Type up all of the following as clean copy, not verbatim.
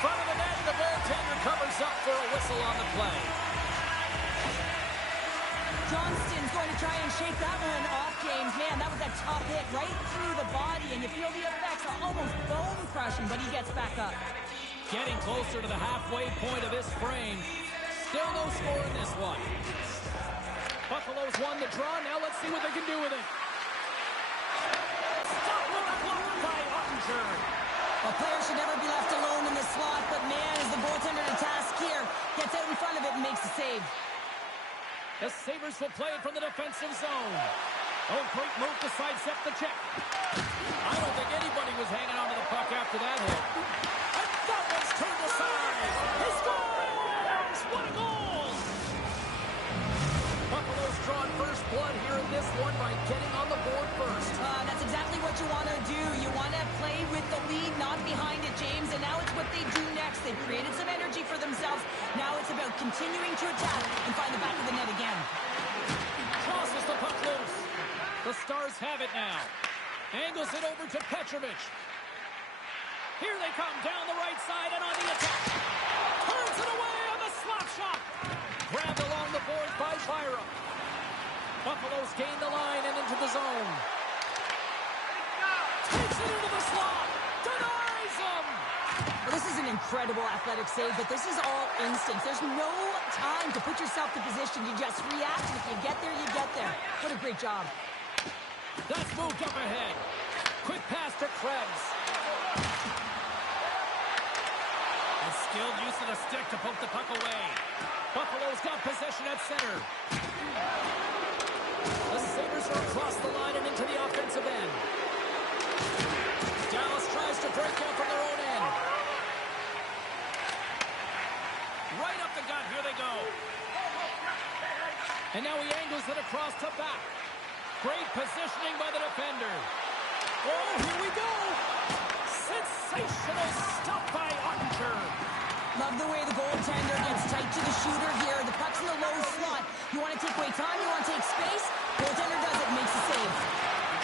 front of the net, and the goaltender covers up for a whistle on the play. Johnston's going to try and shake that one off, James. Man, that was a tough hit right through the body, and you feel the effects are almost bone-crushing, but he gets back up. Getting closer to the halfway point of this frame. Still no score in this one. Buffalo's won the draw. Now let's see what they can do with it. Stop with a block by Ottinger. A player should never be left alone in the slot, but man, is the goaltender to task here. Gets out in front of it and makes the save. The Sabres will play it from the defensive zone. Oh, great move to sidestep the check. I don't think anybody was hanging on to the puck after that hit. And that one's turned aside. He scores! What a goal! Buffalo's drawn first blood here in this one by getting on the board first. That's exactly what you want to do. You want to play with the lead, not behind it, James. And now it's what they do next. They've created some energy for themselves. Now it's about continuing to attack and find the back of the net again. Tosses the puck loose. The Stars have it now. Angles it over to Petrovic. Here they come down the right side and on the attack. Turns it away on the slap shot. Grabbed along the board by Byram. Buffalo's gain the line and into the zone. Takes it into the slot. Denies him. Well, this is an incredible athletic save, but this is all instinct. There's no time to put yourself to position. You just react, and if you get there, you get there. What a great job. That's moved up ahead. Quick pass to Krebs. A skilled use of the stick to poke the puck away. Buffalo's got possession at center. The Sabres are across the line and into the offensive end. Dallas tries to break out from their own end. Right up the gut, here they go. And now he angles it across to back. Great positioning by the defender. Oh, here we go. Sensational stuff by Ottinger. Love the way the goaltender gets tight to the shooter here. The puck's in the low slot. You want to take away time, you want to take space. Goaltender does it and makes the save.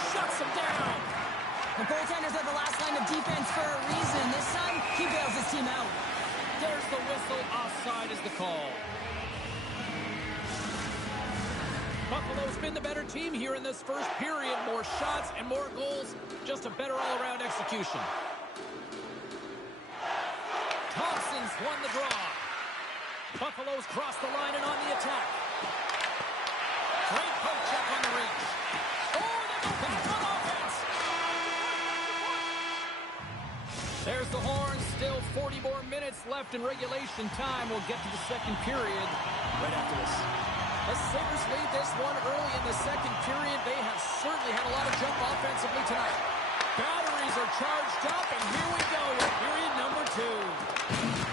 Shuts him down. The goaltenders are the last line of defense for a reason. This time, he bails his team out. There's the whistle. Offside is the call. Buffalo's been the better team here in this first period. More shots and more goals. Just a better all-around execution. Thompson's won the draw. Buffalo's crossed the line and on the attack. Great poke check on the reach. Oh, they go back on offense. There's the horn. Still 40 more minutes left in regulation time. We'll get to the second period right after this. The Sabres lead this one early in the second period. They have certainly had a lot of jump offensively tonight. Batteries are charged up, and here we go with period number 2.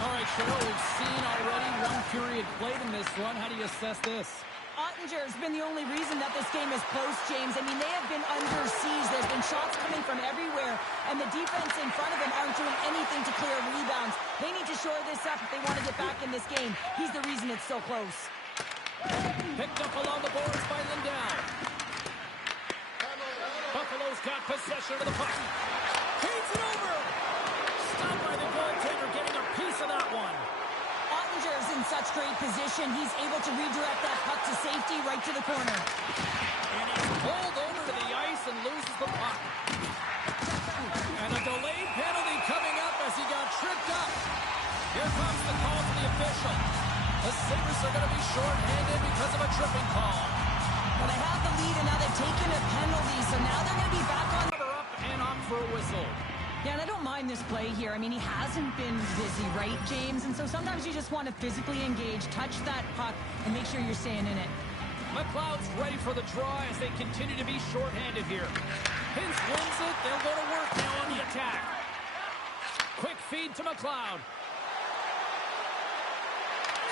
All right, Cheryl, we've seen already one period played in this one. How do you assess this? Ottinger's been the only reason that this game is close, James. I mean, they have been under siege. There's been shots coming from everywhere, and the defense in front of them aren't doing anything to clear rebounds. They need to shore this up if they want to get back in this game. He's the reason it's so close. Picked up along the boards by Lindell. Buffalo's got possession of the puck. Feeds it over. Stopped by the goaltender, getting a piece of that one. Ottinger's in such great position. He's able to redirect that puck to safety right to the corner. And he's pulled over to the ice and loses the puck. And a delayed penalty coming up as he got tripped up. Here comes the call to the official. The Sabres are going to be short-handed because of a tripping call. Well, they have the lead, and now they've taken a penalty, so now they're going to be back on. Up and on for a whistle. Yeah, and I don't mind this play here. I mean, he hasn't been busy, right, James? And so sometimes you just want to physically engage, touch that puck, and make sure you're staying in it. McLeod's ready for the draw as they continue to be short-handed here. Hintz wins it. They'll go to work now on the attack. Quick feed to McLeod.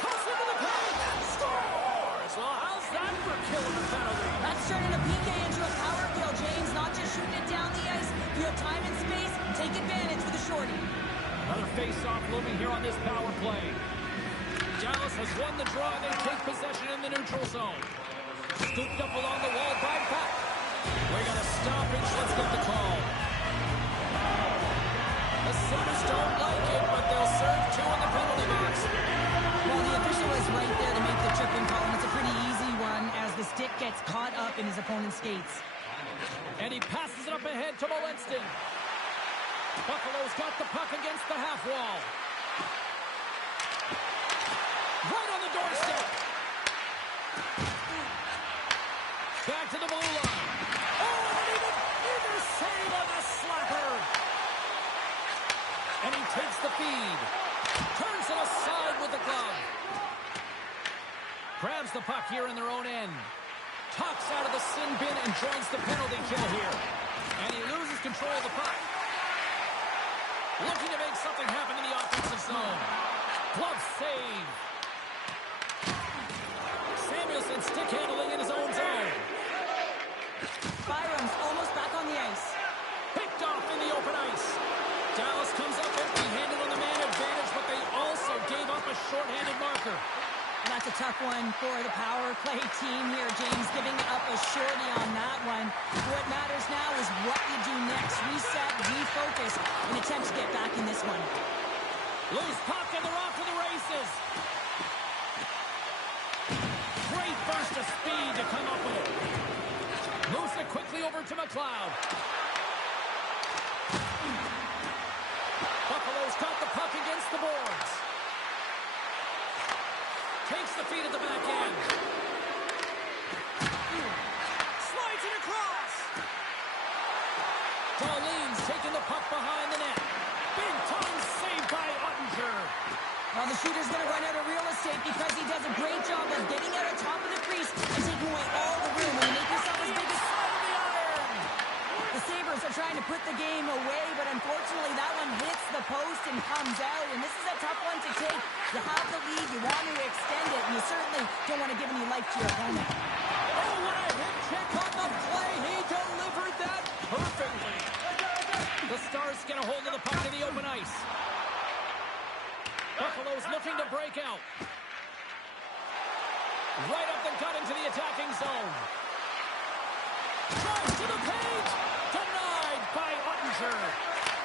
Cuts into the paint. Scores! Well, how's that for killing the penalty? That's turning a PK into a power kill, James. Not just shooting it down the ice. You have time and space. Take advantage with the shorty. Another face-off looming here on this power play. Dallas has won the draw. They take possession in the neutral zone. Scooped up along the wall by Pack. We're going to stoppage. Let's get the call. The Sabres don't like it, but they'll serve opponent's skates. And he passes it up ahead to Molinston. Buffalo's got the puck against the half wall. Right on the doorstep. Back to the blue line. Oh, and even save on the slapper. And he takes the feed. Turns it aside with the glove. Grabs the puck here in their own end. Tucks out of the sin bin and joins the penalty kill here. And he loses control of the puck. Looking to make something happen in the offensive zone. Glove save. Samuelson stick handling in his own zone. Byram's almost back on the ice. Picked off in the open ice. Dallas comes up empty-handed on the man advantage, but they also gave up a shorthanded marker. That's a tough one for the power play team here, James, giving up a shorty on that one. What matters now is what you do next. Reset, refocus, and attempt to get back in this one. Loose puck, and they're off to the races. Great burst of speed to come up with it. Moves it quickly over to McLeod. Buffalo's got the puck against the boards. Takes the feed at the back end. Slides it across. Darlene's taking the puck behind the net. Big time save by Ottinger. Well, the shooter's going to run out of real estate because he does a great job of getting out of top of the crease and taking away all the room. When you make yourself as big as... The Sabres are trying to put the game away, but unfortunately that one hits the post and comes out, and this is a tough one to take. You have the lead, you want to extend it, and you certainly don't want to give any life to your opponent. Oh, what a hit kick on the play. He delivered that perfectly. The Stars get a hold of the puck in the open ice. Buffalo's looking to break out. Right up the gut into the attacking zone. Drives to the page. Denied by Ottinger.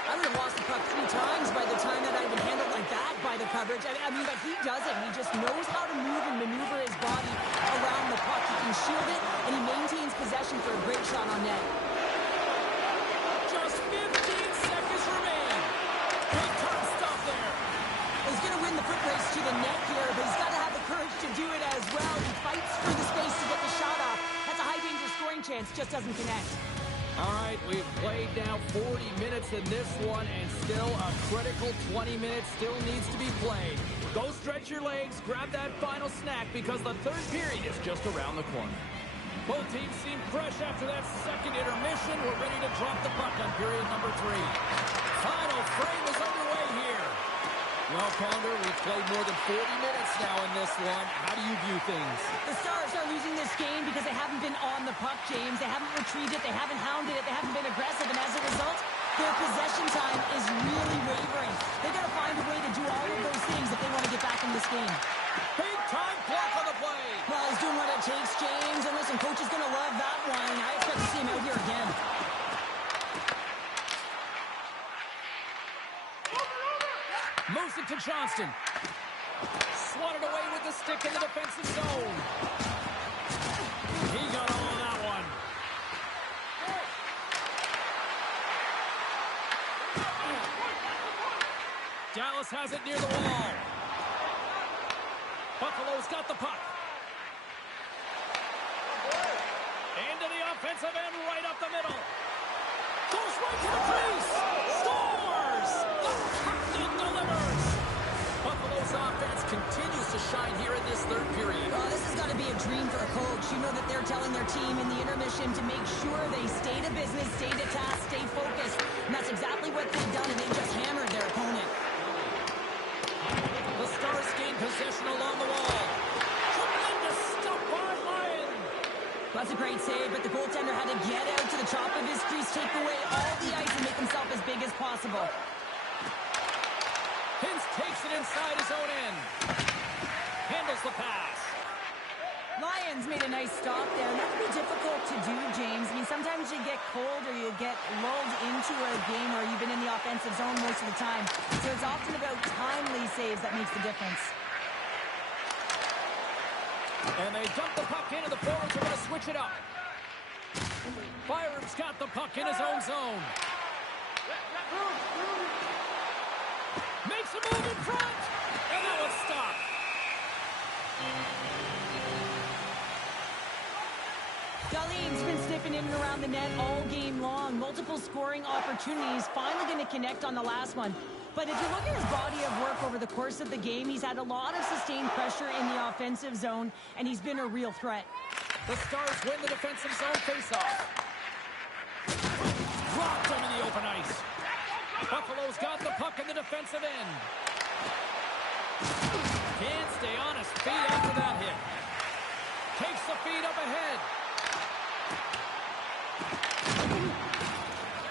I would have lost the puck 3 times by the time that I would handle like that by the coverage. I mean, but he doesn't. He just knows how to move and maneuver his body around the puck. He can shield it, and he maintains possession for a great shot on net. Just 15 seconds remain. Big time stop there. He's going to win the foot race to the net here, but he's got to have the courage to do it as well. He fights for the space to get the shot off. That's a high-danger scoring chance, just doesn't connect. All right, we've played now 40 minutes in this one, and still a critical 20 minutes still needs to be played. Go stretch your legs, grab that final snack, because the third period is just around the corner. Both teams seem fresh after that second intermission. We're ready to drop the puck on period number 3. Final frame is underway here. Well, Ponder, we've played more than 40 minutes now in this one. How do you view things? The Stars are losing this game because they haven't been on the puck, James. They haven't retrieved it. They haven't hounded it. They haven't been aggressive. And as a result, their possession time is really wavering. They've got to find a way to do all of those things if they want to get back in this game. Big time block on the play. Well, he's doing what it takes, James. And listen, coach is going to love that one. I expect to see him out here again. Moves it to Johnston. Swatted away with the stick in the defensive zone. He got all of that one. Dallas has it near the wall. Buffalo's got the puck. Into the offensive end, right up the middle. Goes right to the crease. Scores! The captain delivers. Buffalo's offense continues to shine here in this third period. Well, this has got to be a dream for a coach. You know that they're telling their team in the intermission to make sure they stay to business, stay to task, stay focused. And that's exactly what they've done, and they just hammered their opponent. The Stars gain possession along the wall. Tremendous stop by Lyon. That's a great save, but the goaltender had to get out to the top of his crease, take away all the ice, and make himself as big as possible. Hintz takes it inside his own end. Handles the pass. Lyons made a nice stop there, and that can be difficult to do, James. I mean, sometimes you get cold or you get lulled into a game where you've been in the offensive zone most of the time. So it's often about timely saves that makes the difference. And they dump the puck in, and the forwards are going to switch it up. Byram's got the puck in his own zone. Makes a move in front. And that was stopped. Dahlin's been sniffing in and around the net all game long. Multiple scoring opportunities. Finally going to connect on the last one. But if you look at his body of work over the course of the game, he's had a lot of sustained pressure in the offensive zone, and he's been a real threat. The Stars win the defensive zone faceoff. Dropped him in the open ice. Buffalo's got the puck in the defensive end. Can't stay on his feet after that hit. Takes the feed up ahead.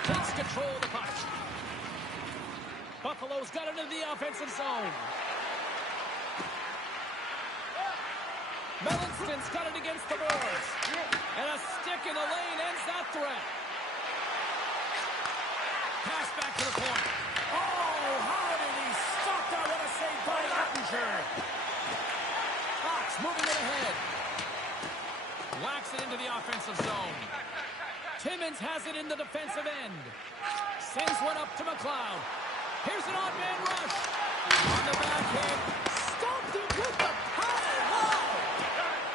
Takes control of the puck. Buffalo's got it into the offensive zone. Mellanston's got it against the boards. And a stick in the lane ends that threat. Pass back to the point. Oh, how did he stop that? What a save by Ottinger. Fox moving it ahead. Whacks it into the offensive zone. Timmins has it in the defensive end. Sends one up to McLeod. Here's an odd man rush. On the backhand. Stopped him with the power. Wow.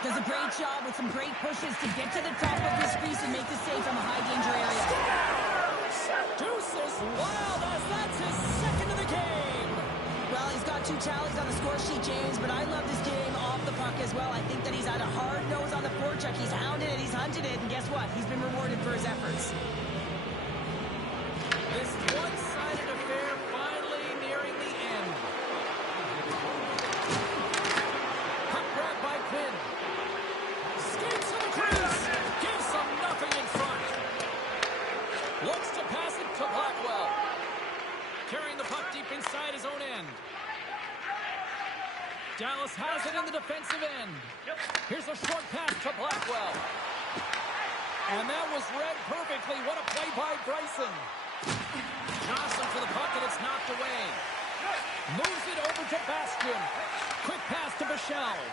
Does a great job with some great pushes to get to the top of his crease and make the save from a high danger area. Deuces wild as that's his second of the game. Well, he's got 2 tallies on the score sheet, James, but I love this game off the puck as well. I think that he's had a hard nose on the forecheck. He's hounded it, he's hunted it, and guess what? He's been rewarded for his efforts. This one-sided affair finally nearing the end. Puck grab by Quinn. Skates to the crease. Gives them nothing in front. Looks to pass it to Blackwell. Carrying the puck deep inside his own end. Dallas has it in the defensive end. Here's a short pass to Blackwell. And that was read perfectly. What a play by Bryson. Johnson for the puck, and it's knocked away. Moves it over to Bastian. Quick pass to Bichelle.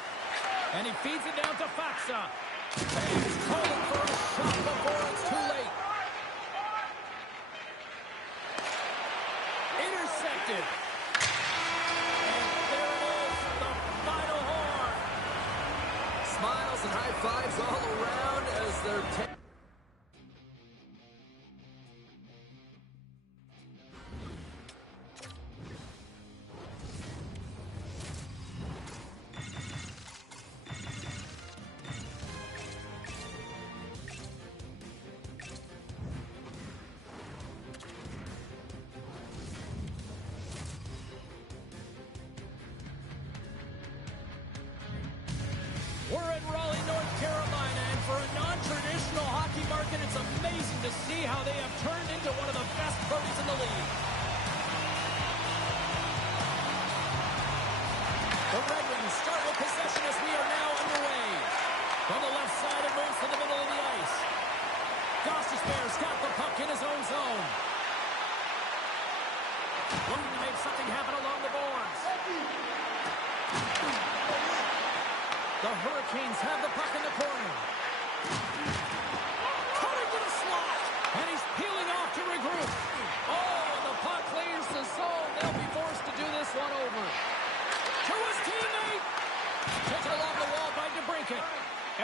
And he feeds it down to Faxa. And he's calling for a shot before it's too late. Intercepted. And there it is, the final horn. Smiles and high fives all around as they're... We're in Raleigh, North Carolina, and for a non-traditional hockey market, it's amazing to see how they have turned into one of the best parties in the league. The Red Wings start with possession as we are now underway. From the left side, it moves to the middle of the ice. Gostisbehere's got the puck in his own zone. Looking to make something happen along the boards. The Hurricanes have the puck in the corner. Cutting to the slot. And he's peeling off to regroup. Oh, the puck clears the zone. They'll be forced to do this one over. To his teammate. Taken along the wall by DeBrincat.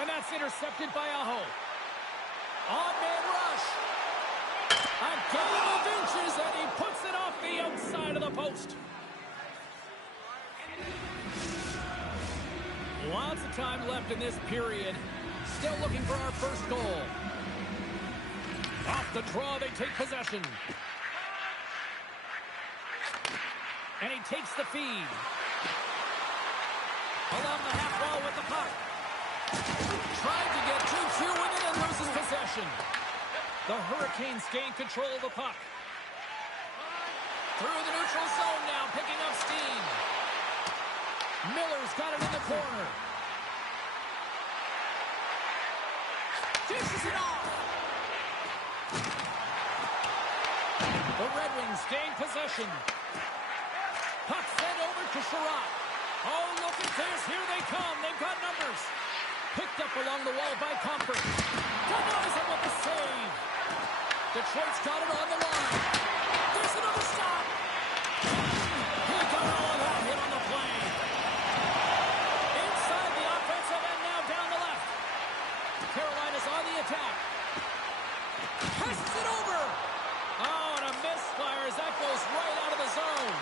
And that's intercepted by Aho. Odd man rush. A game of inches, and he puts it off the outside of the post. Lots of time left in this period. Still looking for our first goal. Off the draw, they take possession. And he takes the feed. Along the half wall with the puck. Trying to get too few with it and loses possession. The Hurricanes gain control of the puck. Through the neutral zone now, picking up steam. Miller's got it in the corner. Dishes it off. The Red Wings gain possession. Puck sent over to Sherratt. Oh, look at this. Here they come. They've got numbers. Picked up along the wall by Comfort. Denies him with the save. Detroit's got it on the line. There's another stop. He got all of that hit on the play. Inside the offensive end now down the left. Carolina's on the attack. Passes it over. Oh, and a misfire as that goes right out of the zone.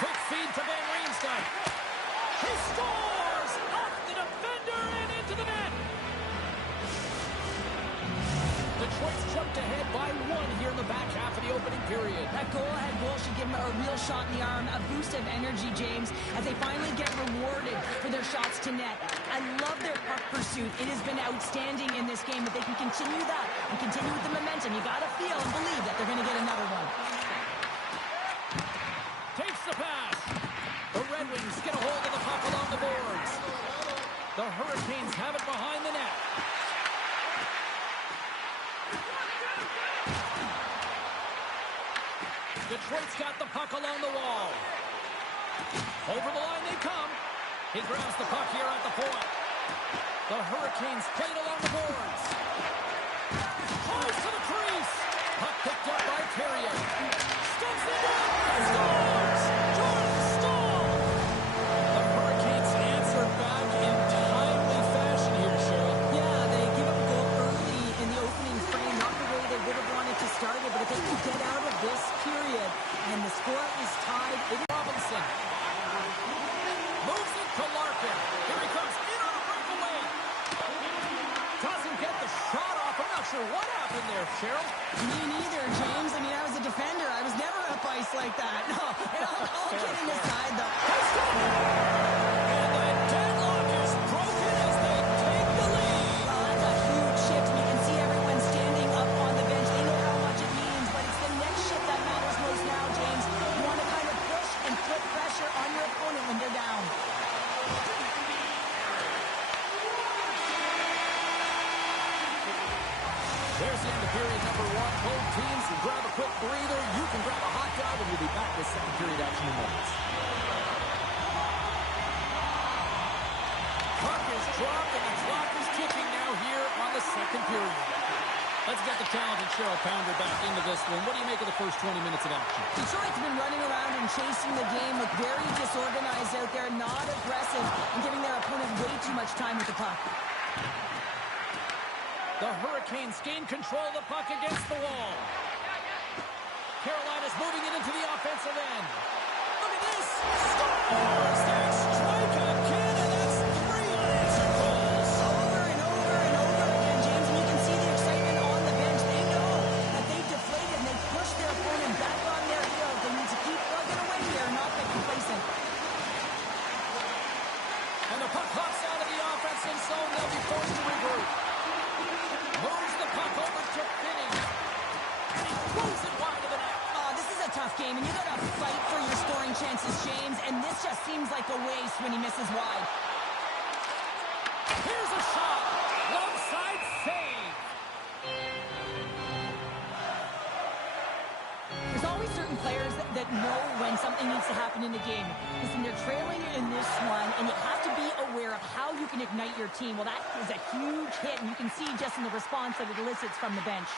Quick feed to Van Riemsdyk. He scores! Off the defender and into the net. Detroit's jumped ahead by 1 here in the back half of the opening period. That go-ahead goal should give them a real shot in the arm, a boost of energy, James, as they finally get rewarded for their shots to net. I love their puck pursuit. It has been outstanding in this game, but they can continue that and continue with the momentum. You got to feel and believe that they're going to get another one. Takes the pass. The Red Wings get a hold of the puck along the boards. The Hurricanes have it behind the net. Detroit's got the puck along the wall. Over the line they come. He grabs the puck here at the point. The Hurricanes play it along the boards. Close to the crease. Puck picked up by Carrier. Steps in and scores! Jordan Staal! The Hurricanes answer back in timely fashion here, Cheryl. Yeah, they give up a goal early in the opening frame, not the way they would have wanted to start it, but if they can get out of this period and the score is tied, it is Robinson moves it to Larkin. Here he comes in on a breakaway. Doesn't get the shot off. I'm not sure what happened there, Cheryl. Me neither, James. I mean, I was a defender. I was never up ice like that. No, and all kidding aside, though. And the deadlock is broken as they take the lead. Well, that's a huge shift. You can see everyone standing up on the bench. They know how much it means, but it's the next shift that matters most now, James. You want to kind of push and put pressure on your opponent when they're down. There's the end of period number 1. Both teams can grab a quick breather. You can grab a hot dog, and we'll be back with second period action in moments. Puck is dropped, and the clock is ticking now here on the second period. Let's get the talented Cheryl Pounder back into this one. What do you make of the first 20 minutes of action? Detroit's been running around and chasing the game, look very disorganized out there, not aggressive, and giving their opponent way too much time with the puck. The Hurricanes gain control of the puck against the wall. Carolina's moving it into the offensive end. Look at this! Scores! They strike again, and that's 3 unanswered goals. Over and over and over again, James, and you can see the excitement on the bench. They know that they deflated and they pushed their opponent back on their heels. They need to keep plugging away here and not get complacent. And the puck hops out of the offensive zone. They'll be forced to regroup. Moves the puck over to Finney. And he throws it wide of the net. Oh, this is a tough game, and you got to fight for your scoring chances, James, and this just seems like a waste when he misses wide. Here's a shot. Left side save. There's always certain players that know when something needs to happen in the game. Listen, they're trailing in this one, and you have to be aware of how you can ignite your team. Well, that is a huge hit, and you can see just in the response that it elicits from the bench.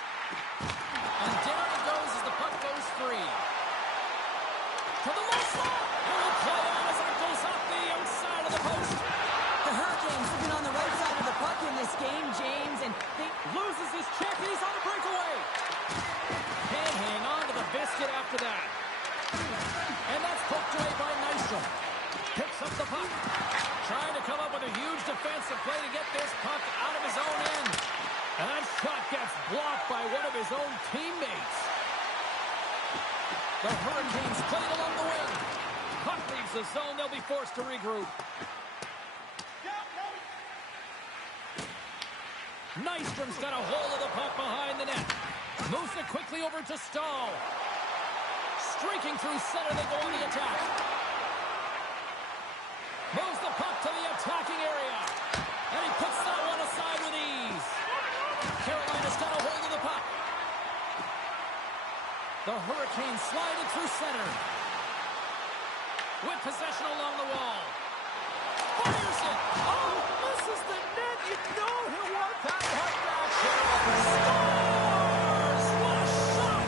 And down it goes as the puck goes free. To the low slot. He'll play on as it goes off the outside of the post. The Hurricanes sitting on the right side of the puck in this game, James, and they Loses his check, and he's on the breakaway. Can't hang on to the biscuit after that. And that's poked away by Nystrom. Picks up the puck. Trying to come up with a huge defensive play to get this puck out of his own end. And that shot gets blocked by one of his own teammates. The Hurricanes play it along the wing. Puck leaves the zone. They'll be forced to regroup. Nystrom's got a hold of the puck behind the net. Moves it quickly over to Staal. Streaking through center, they go on the attack. Moves the puck to the attacking area. And he puts that one aside with ease. Carolina's got a hold of the puck. The Hurricanes slide it through center. With possession along the wall. Fires it. Oh, misses the net. You know he'll want that puck back. Scores! What a shot!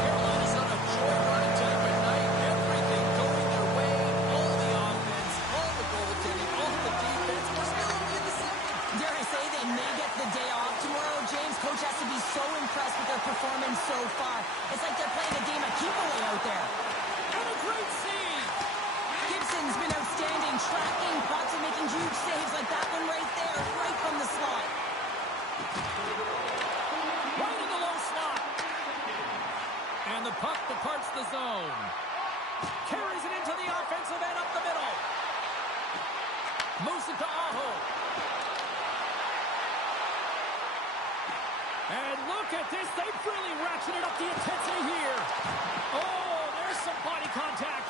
Carolina's on a joyride type of night. Everything going their way. All the offense, all the goaltending, all the defense. We're still only in the second. Dare I say they may get the day off tomorrow, James? Coach has to be so impressed with their performance so far. It's like they're playing a game of keep-away out there. And a great save. Gibson's been outstanding, tracking pucks and making huge saves like that one right there, right from the slot. Right in the low slot. And the puck departs the zone. Carries it into the offensive end up the middle. Moves it to Aho. And look at this. They've really ratcheted up the intensity here. Oh, there's some body contact.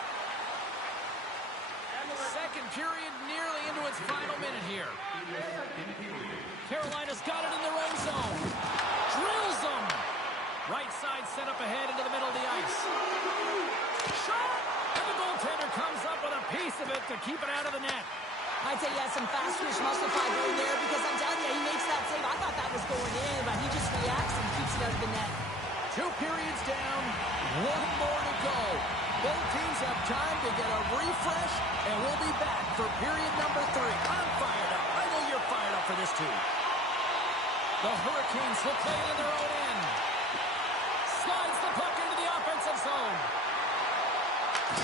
Second period nearly into its final minute here. Carolina's got it in their own zone. Drills them. Right side set up ahead into the middle of the ice. Shot! And the goaltender comes up with a piece of it to keep it out of the net. I'd say he has some fast fish muscle fiber in there because I'm telling you, he makes that save. I thought that was going in, but he just reacts and keeps it out of the net. 2 periods down, 1 more to go. Both teams have time to get a refresh, and we'll be back for period number 3. I'm fired up. I know you're fired up for this too. The Hurricanes will play it in their own end. Slides the puck into the offensive zone.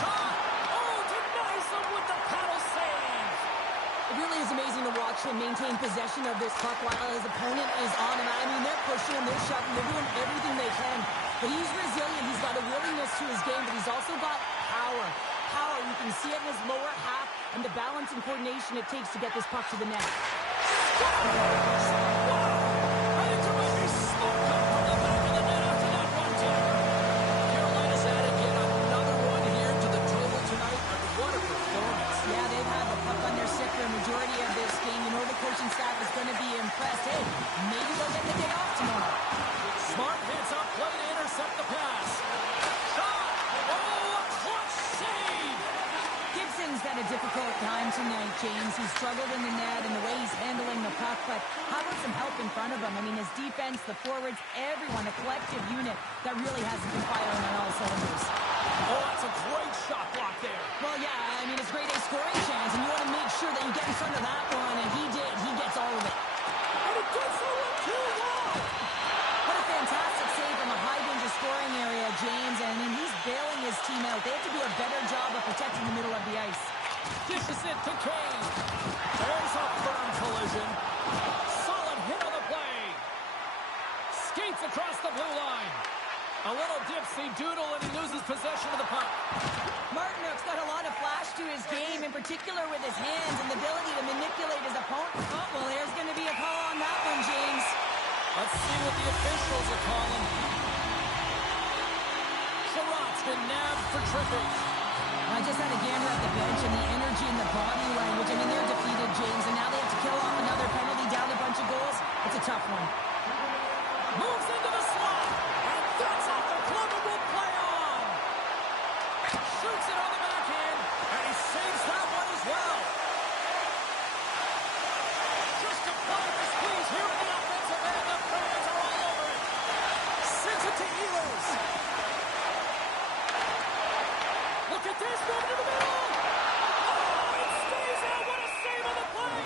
Shot! Oh, denies them with the paddle save. It really is amazing to watch him maintain possession of this puck while his opponent is on him. I mean, they're pushing him, they're shoving, they're doing everything they can. But he's resilient. He's got a willingness to his game, but he's also got power. Power, you can see it in his lower half and the balance and coordination it takes to get this puck to the net. Scores! Wow! I think there might be smoke coming from the back of the net after that one, Tim. Carolina's added yet another one here to the total tonight, and what a performance. Yeah, they've had the puck on their stick for a majority of this game. You know the coaching staff is going to be impressed. Hey, maybe they'll get the day off tomorrow. Smart heads up, play to intercept the pass. Shot! Oh, a clutch save! Gibson's had a difficult time tonight, James. He's struggled in the net and the way he's handling the puck, but how about some help in front of him? I mean, his defense, the forwards, everyone, a collective unit that really hasn't been firing on all cylinders. Oh, that's a great shot block there. Well, yeah, I mean, it's grade A scoring chance, and you want to make sure that you get in front of that one, and he did. He gets all of it. And it gets the one, too. Wow! What a fantastic save from a high-danger scoring area, James. I mean, he's bailing his team out. They have to do a better job of protecting the middle of the ice. Dishes it to Kane. There's a firm collision. Solid hit on the play. Skates across the blue line. A little dipsy-doodle, and he loses possession of the puck. Martinook's got a lot of flash to his game, in particular with his hands and the ability to manipulate his opponent. Oh, well, there's going to be a call on that one, James. Let's see what the officials are calling. Sherratt's been nabbed for tripping. I just had a gander at the bench, and the energy and the body language. I mean, they're defeated, James, and now they have to kill off another penalty, down a bunch of goals. It's a tough one. Moves into the slot, and that's off the glove and will play on. Shoots it on the backhand, and he saves that one as well. Just applying the squeeze here in the offensive end. The fans are all over it. Sends it to Ehlers. Look at this, moving to the middle. Oh, it stays out. What a save on the play.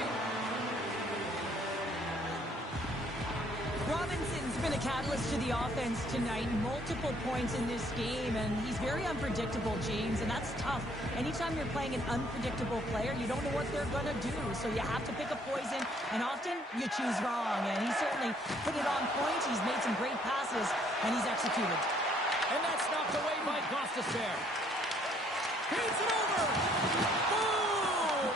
Robinson's been a catalyst to the offense tonight. Multiple points in this game, and he's very unpredictable, James, and that's tough. Anytime you're playing an unpredictable player, you don't know what they're going to do, so you have to pick a poison, and often you choose wrong, and he certainly put it on point. He's made some great passes, and he's executed. And that's knocked away by Gostisbehere. Hits it over. Boom!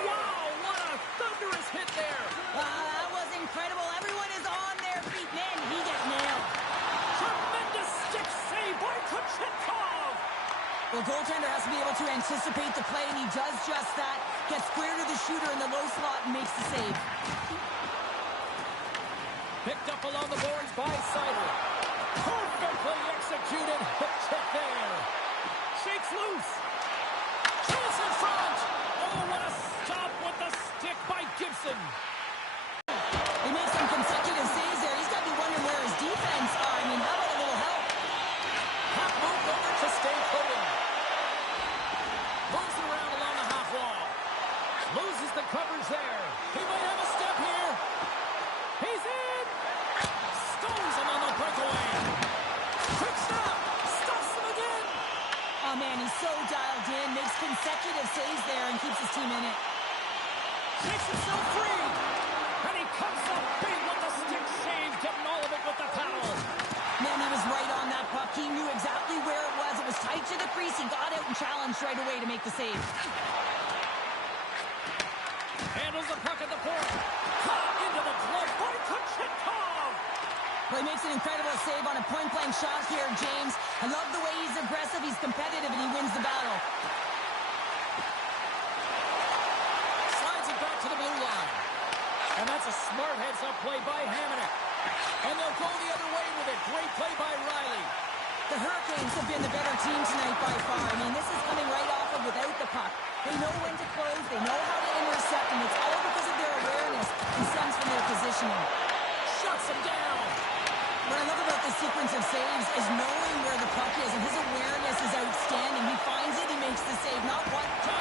Wow, what a thunderous hit there. That was incredible. Everyone is on their feet. Man, he gets nailed. Tremendous stick save by Kochetkov. Well, goaltender has to be able to anticipate the play, and he does just that. Gets square to the shooter in the low slot and makes the save. Picked up along the boards by Seider. Perfectly executed. Hook check there. Shakes loose. Chase in front. Oh, what a Wilson. He makes some consecutive saves there. He's got to be wondering where his defense are. I mean, how about a little help? Half moved over to stay putting. Moves around along the half wall. Loses the coverage there. He might have a step here. He's in. Stones him on the breakaway. Quick stop. Stops him again. Oh, man, he's so dialed in. Makes consecutive saves there and keeps his team in it. Takes himself free. And he comes up big with the stick save. Getting all of it with the paddle. Man, he was right on that puck. He knew exactly where it was. It was tight to the crease. He got out and challenged right away to make the save. Handles the puck at the point. Caught into the glove by Kochetkov. Well, he makes an incredible save on a point-blank shot here, James. I love the way he's aggressive, he's competitive, and he wins the battle. Slides it back to the blue line. And that's a smart heads-up play by Hamonic. And they'll go the other way with it. Great play by Riley. The Hurricanes have been the better team tonight by far. I mean, this is coming right off of without the puck. They know when to close, they know how to intercept, and it's all because of their awareness and stems from their positioning. Shuts him down. What I love about this sequence of saves is knowing where the puck is, and his awareness is outstanding. He finds it, he makes the save, not one 5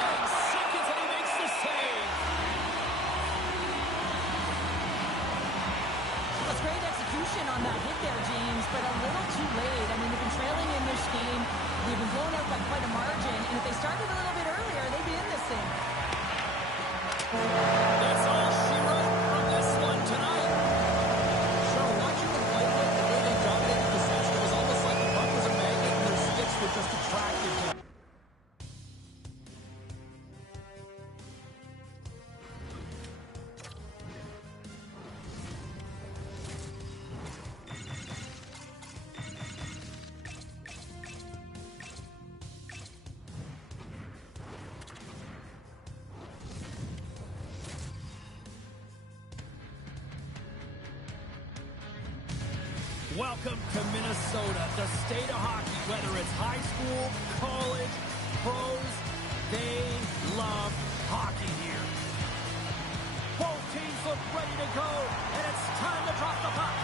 seconds, and he makes the save. Well, it's great execution on that hit there, James, but a little too late. I mean, they've been trailing in this game. They've been blown out by quite a margin, and if they started a little bit earlier, they'd be in this thing. That's all she wrote from this one tonight. So watching them play with the way they dominated possession, it was almost like the puck was a magnet and their sticks were just attracted to. Welcome to Minnesota, the state of hockey. Whether it's high school, college, pros, they love hockey here. Both teams look ready to go, and it's time to drop the puck.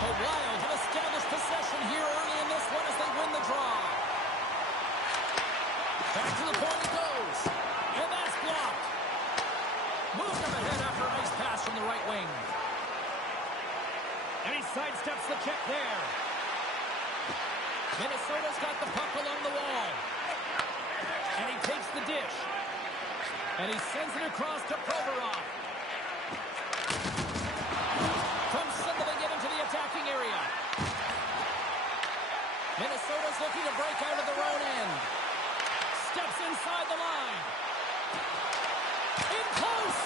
The Wild have established possession here early in this one as they win the draw. Back to the point it goes, and that's blocked. Moved up ahead after a nice pass from the right wing. And he sidesteps the check there. Minnesota's got the puck along the wall. And he takes the dish. And he sends it across to Provorov. Tumbling it into the attacking area. Minnesota's looking to break out of their own end. Steps inside the line. In close.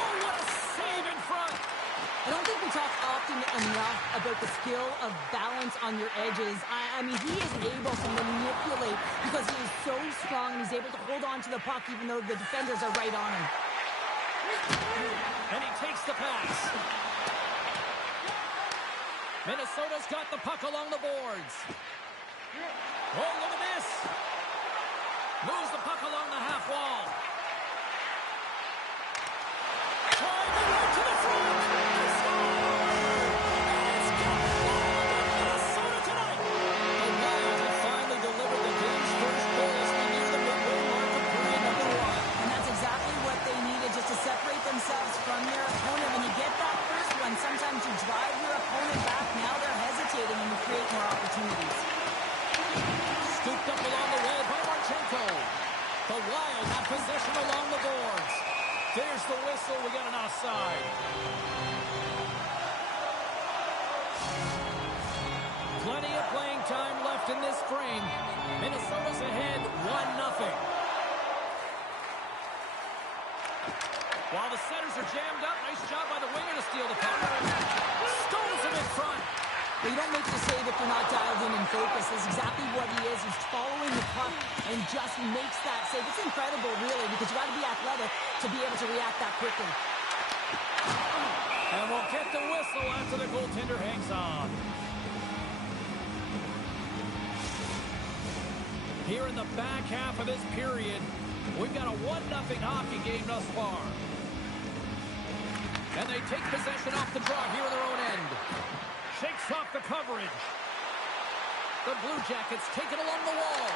Oh, what a save in front. I don't think we talk often enough about the skill of balance on your edges. I mean, he is able to manipulate because he is so strong and he's able to hold on to the puck even though the defenders are right on him. And he takes the pass. Minnesota's got the puck along the boards. Oh, look at this. Moves the puck along the half wall. Driving right to the front. They score! And it's got Minnesota tonight. The Wild have finally delivered the game's first goal as we near the midway mark of period number 1. And that's exactly what they needed, just to separate themselves from their opponent. When you get that first one, sometimes you drive your opponent back. Now they're hesitating and you create more opportunities. Scooped up along the wall by Marchenko. The Wild have possession along the boards. There's the whistle. We got an offside. Plenty of playing time left in this frame. Minnesota's ahead 1-0. While the centers are jammed up, nice job by the winger to steal the puck. Stones him in front. But you don't make the save if you're not dialed in and focused. That's exactly what he is. He's following the puck and just makes that save. It's incredible, really, because you got to be athletic to be able to react that quickly. And we'll get the whistle after the goaltender hangs on. Here in the back half of this period, We've got a 1-0 hockey game thus far. And they take possession off the draw here in their own end. Shakes off the coverage. The Blue Jackets take it along the wall.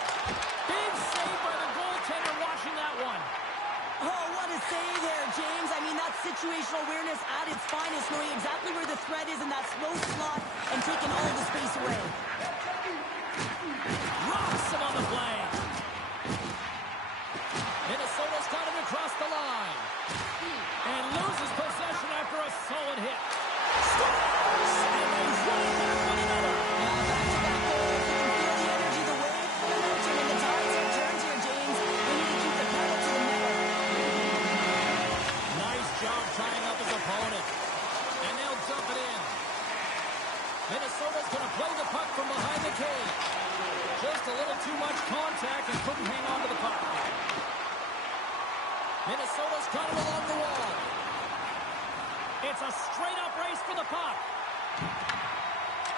Big save by the goaltender watching that one. Oh, what a save there, James. I mean, that's situational awareness at its finest, knowing exactly where the threat is in that slow slot and taking all the space away. Rocks him on the play. Minnesota's got him across the line. And loses possession after a solid hit. Scores! And they run back with another. Back-to-back goals. You can feel the energy, the wave, the momentum, and the tides have turned here, James. They need to keep the pedal to the metal. Nice job tying up his opponent. And they'll dump it in. Minnesota's going to play the puck from behind the cage. Just a little too much contact and couldn't hang on to the puck. Minnesota's got it along the wall. It's a straight-up race for the puck.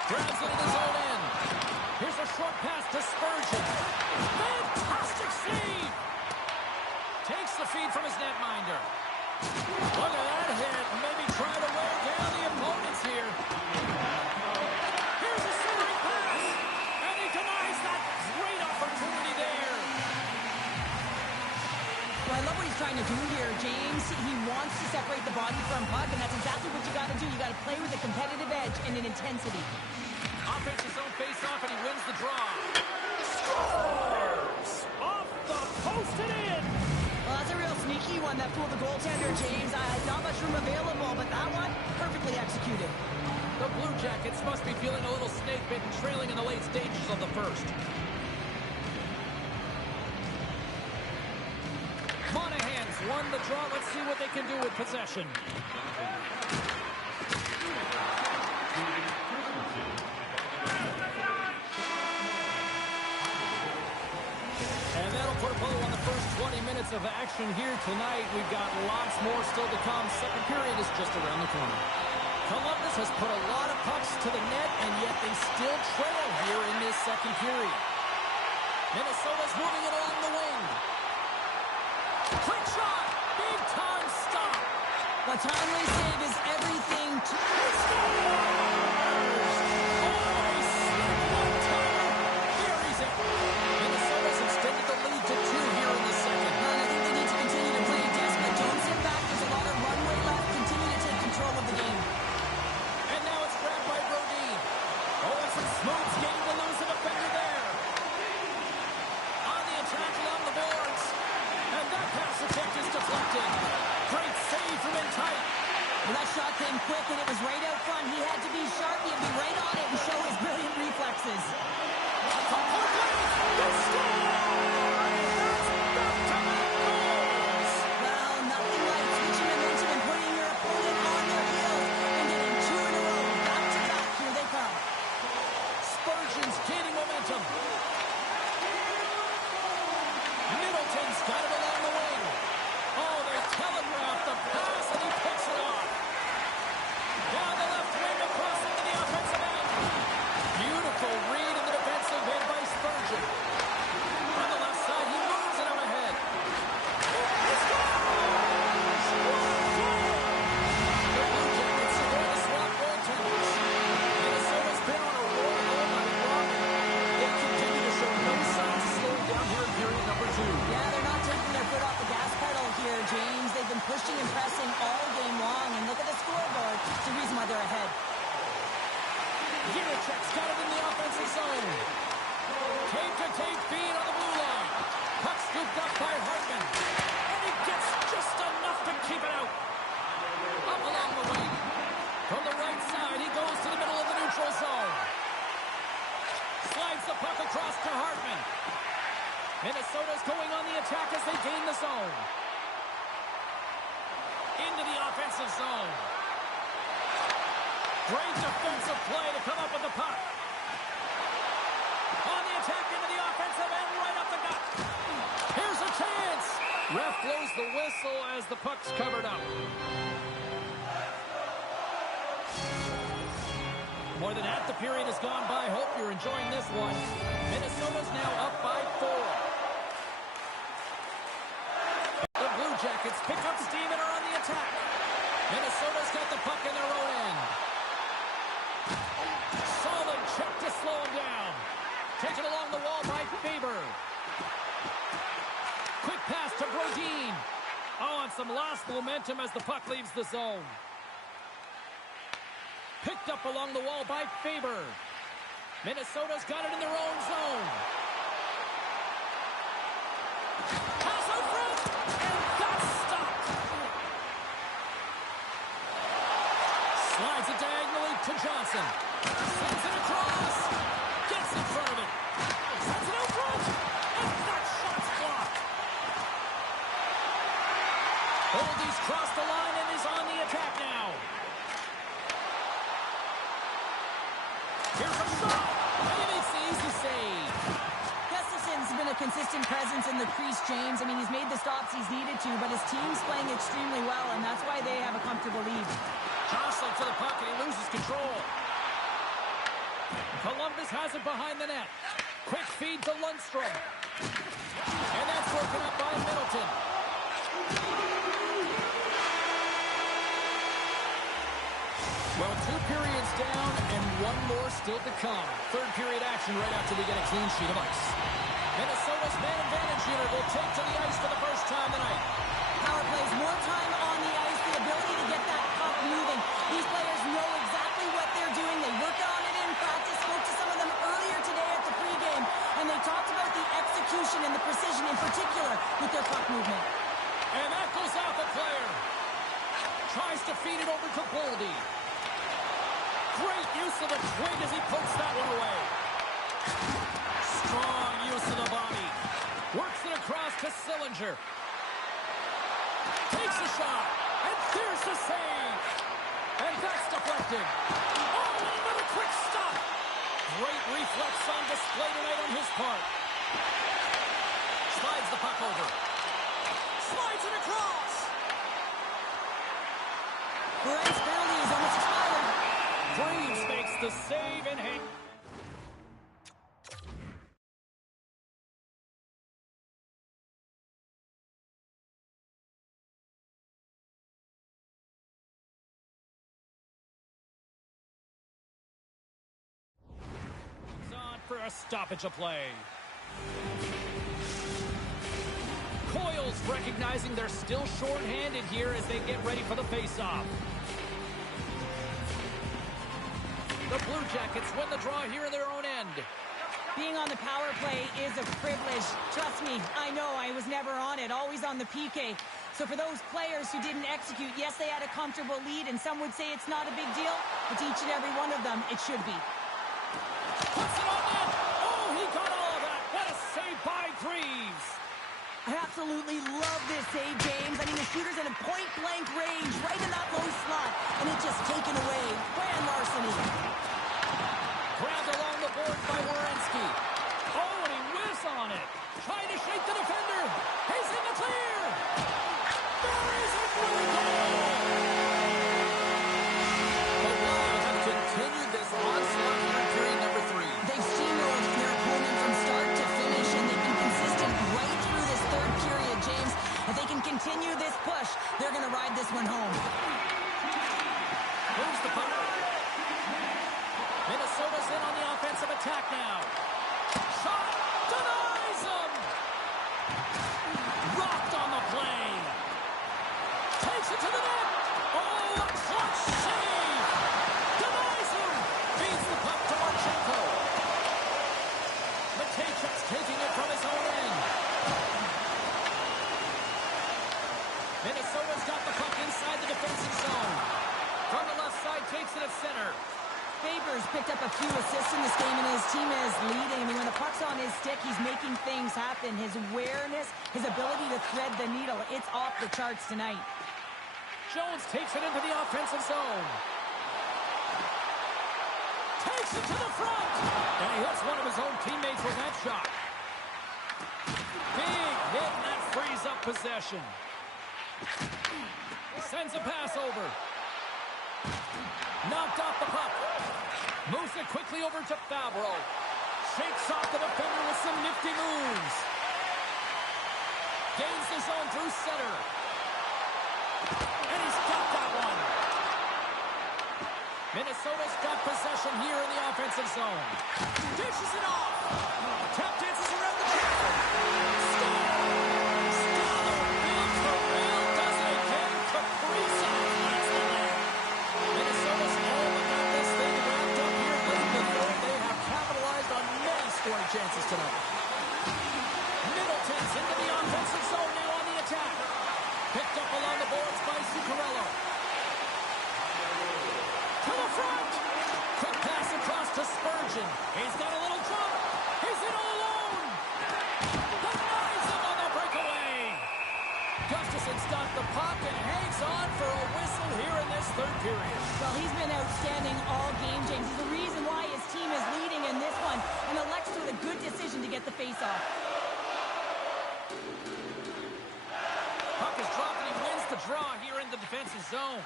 Grabs it in his own end. Here's a short pass to Spurgeon. Fantastic save! Takes the feed from his netminder. Look at that hit. Maybe try to wear down the opponents here. Here's a centering pass. And he denies that great opportunity there. Well, I love what he's trying to do here, James. He wants to separate the body from puck, and that's exactly what you got to do. You got to play with a competitive edge and an intensity. Offenses zone face-off, and he wins the draw. Scores! Off the post and in! Well, that's a real sneaky one that fooled the goaltender, James. Not much room available, but that one, perfectly executed. The Blue Jackets must be feeling a little snake-bitten, trailing in the late stages of the first. Monahan's won the draw. Let's see what they can do with possession. And that'll put a bow on the first 20 minutes of action here tonight. We've got lots more still to come. Second period is just around the corner. Columbus has put a lot of pucks to the net, and yet they still trail here in this second period. Minnesota's moving it along the wing. Quick shot! Big time stop! The timely save is everything to... Minnesota's extended the lead to 2 here in the second. And I think they need to continue to play desperate. Don't sit back. There's a lot of runway left. Continue to take control of the game. And now it's grabbed by Brodin. Oh, that's some smooth skating to lose a defender there. On the attack along the boards. And that pass attempt is deflected. Great save from in tight. Well, that shot came quick, and it was right out front. He had to be sharp. He had to be right on it and show his brilliant reflexes. Well, nothing like switching momentum and putting your opponent on their heels and getting 2 in a row. Back to back. Here they come. Spurgeon's gaining momentum. Middleton's got it along the wing. Oh, they telegraphed the pass, and he picks it off. Down the left wing, across into the offensive end. Beautiful read in the defensive end by Spurgeon. On the left side, he moves it out ahead. He scores! The Blue Jackets are going to swap goaltenders. Minnesota's been on a roll all night long. They continue to show no signs of slowing down here in period number 2. Yeah, they're not taking their foot off the gas pedal here, James. They've been pushing and pressing all game long, and look at the scoreboard. It's the reason why they're ahead. Jiricek's got it in the offensive zone. Tape-to-tape feed on the blue line. Puck scooped up by Hartman. And he gets just enough to keep it out. Up along the wing. From the right side, he goes to the middle of the neutral zone. Slides the puck across to Hartman. Minnesota's going on the attack as they gain the zone. Into the offensive zone. Great defensive play to come up with the puck. On the attack into the offensive end, right up the gut. Here's a chance. Ref blows the whistle as the puck's covered up. More than half the period has gone by. Hope you're enjoying this one. Minnesota's now up by 4. Jackets pick up steam and are on the attack. Minnesota's got the puck in their own end. Solid check to slow him down. Taken along the wall by Faber. Quick pass to Brodin. Oh, and some lost momentum as the puck leaves the zone. Picked up along the wall by Faber. Minnesota's got it in their own zone. Pass out front, and that's stopped. Slides it diagonally to Johnson. Sends it across. Gets in front of it. Sends it out front, and that shot's blocked. Boldy's crossed the line and is on the attack now. Here's a shot. And he makes the easy save. Gustafson's been a consistent presence in the crease, James. I mean, he's made the stops he's needed to, but his team's playing extremely well, and that's why they have a comfortable lead. Jostling for the puck, and he loses control. Columbus has it behind the net. Quick feed to Lundstrom. And that's broken up by Middleton. Well, 2 periods down and 1 more still to come. Third period action right after we get a clean sheet of ice. Minnesota's man advantage unit will take to the ice for the first time tonight. Power plays more time on the ice, the ability to get that puck moving. These players know exactly what they're doing. They work on it in practice. Spoke to some of them earlier today at the pregame, and they talked about the execution and the precision in particular with their puck movement. And that goes off a player. Tries to feed it over to Boldy. Great use of the twig as he pokes that one away. Strong use of the body. Works it across to Sillinger. Takes a shot. And there's the save. And that's deflected. Oh, another quick stop. Great reflex on display tonight on his part. Slides the puck over. Slides it across. Brent's penalty is almost expired. Graves makes the save and hang. On for a stoppage of play. Coils recognizing they're still short-handed here as they get ready for the face-off. The Blue Jackets win the draw here in their own end. Being on the power play is a privilege. Trust me, I know I was never on it, always on the PK. So for those players who didn't execute, yes, they had a comfortable lead, and some would say it's not a big deal, but to each and every one of them, it should be. Puts it on net. Oh, he got all of that. What a save by Greaves. I absolutely love this save, James. I mean, the shooter's in a point-blank range, right in that low slot, and it's just taken away. Grand larceny. Grabbed along the board by Werenski. Oh, and he whiffs on it. Trying to shake the defender. He's in the clear. Buries it for the goal. The Wild have continued this onslaught here in period number 3. They've steamrolled their opponent from start to finish, and they've been consistent right through this third period, James. If they can continue this push, they're going to ride this one home. Moves the puck. Minnesota's in on the offensive attack now. Shot. Denies him. Rocked on the play. Takes it to the net. Oh, a clutch save. Denies him. Feeds the puck to Marchenko. Matejchuk's taking it from his own end. Minnesota's got the puck inside the defensive zone. From the left side, takes it at center. Faber's picked up a few assists in this game, and his team is leading. I mean, when the puck's on his stick, he's making things happen. His awareness, his ability to thread the needle, it's off the charts tonight. Jones takes it into the offensive zone. Takes it to the front. And he hits one of his own teammates with that shot. Big hit, and that frees up possession. Sends a pass over. Knocked off the puck. Moves it quickly over to Fabro. Shakes off the defender with some nifty moves. Gains the zone through center. And he's got that one. Minnesota's got possession here in the offensive zone. Dishes it off. Tap dances around the champion. Stoller builds the rail, does it again. Kaprizov finds the net. Minnesota's all about this thing wrapped up here late in the third. They have capitalized on many scoring chances tonight. Middleton's into the offensive zone now on the attack. Picked up along the boards by Zuccarello. To the front. Quick pass across to Spurgeon. He's got a little jump. He's in all alone. Denies him on the breakaway. Gustafson's got the puck and hangs on for a whistle here in this third period. Well, he's been outstanding all game, James. He's the reason why his team is leading in this one, and elects with a good decision to get the face-off. Puck is dropped and he wins the draw here in the defensive zone.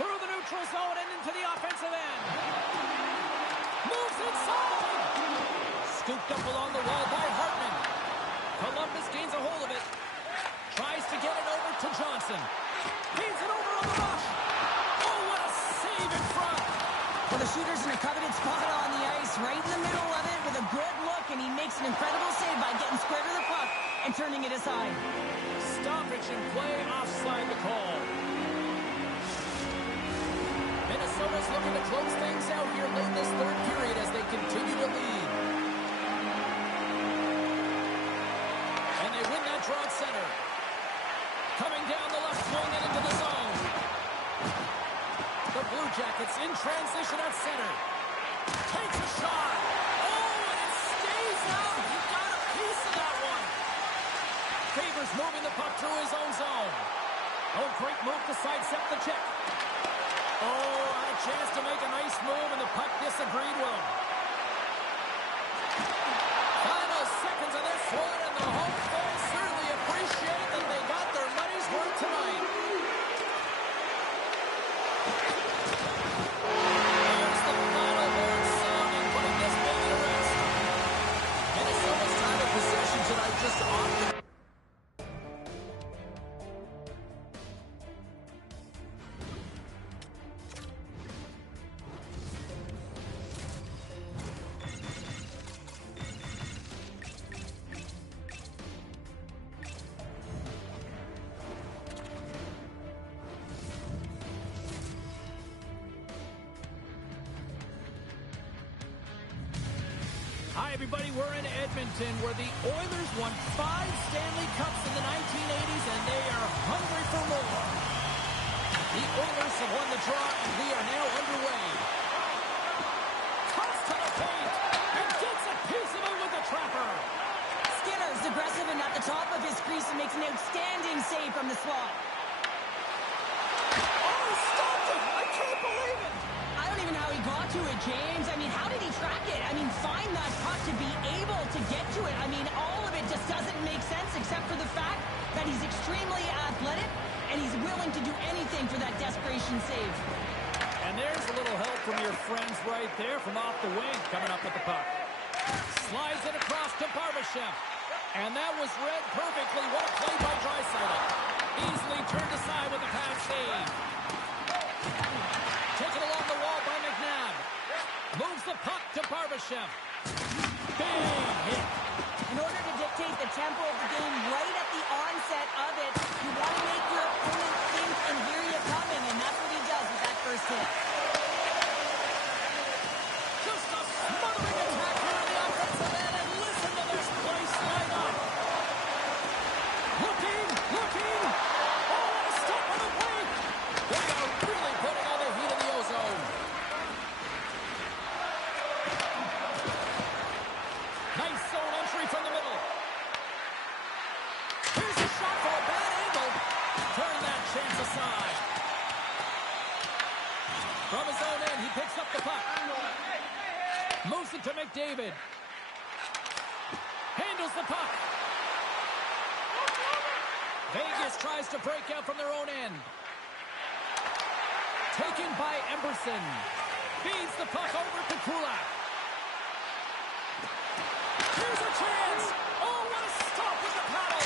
Through the neutral zone and into the offensive end. Moves inside. Scooped up along the wall by Hartman. Columbus gains a hold of it. Tries to get it over to Johnson. Feeds it over on the rush. Oh, what a save in front. Well, the shooter's in a coveted spot on the ice, right in the middle of it with a good look, and he makes an incredible save by getting square to the puck and turning it aside. Stoppage in play, offside the call. Minnesota's looking to close things out here late in this third period as they continue to lead. And they win that draw at center. Coming down the left wing and into the zone. The Blue Jackets in transition at center. Takes a shot. Oh, and it stays out. He got a piece of that one. Favors moving the puck through his own zone. Oh, great move to sidestep the check. Oh, had a chance to make a nice move, and the puck disagreed with him. Final seconds of this one, and the home fans certainly appreciate that they got their money's worth tonight. There's the final horn sounding, putting this baby to rest. Minnesota's time of possession tonight just off the... Hi, everybody. We're in Edmonton, where the Oilers won 5 Stanley Cups in the 1980s, and they are hungry for more. The Oilers have won the draw, and we are now underway. Toss to the paint, and gets a piece of it with the trapper. Skinner's aggressive and at the top of his crease and makes an outstanding save from the slot. Oh, he stopped it! I can't believe it! I don't even know how he got to it, James. I mean, how did he track it? I mean, find that puck to be able to get to it. I mean, all of it just doesn't make sense except for the fact that he's extremely athletic and he's willing to do anything for that desperation save. And there's a little help from your friends right there from off the wing coming up with the puck. Slides it across to Barbashev. And that was read perfectly. What a play by Draisaitl. Easily turned aside with a pass save. Taken along the wall by McNabb. Moves the puck to Barbashev. Big hit. In order to dictate the tempo of the game right at the onset of it, you want to make your opponent think and hear you coming, and that's what he does with that first hit. Just a smothering attack here on the offensive end, and listen to this place light up. Looking. Oh, what a stop on the break. They are really putting on the heat in the ozone. Nice zone entry from the middle. Here's a shot for a bad angle. Turn that chance aside. From his own end, he picks up the puck. Moves it to McDavid. Handles the puck. Vegas tries to break out from their own end. Taken by Emberson. Feeds the puck over to Kulak. Here's a chance. Oh, what a stop with the paddle.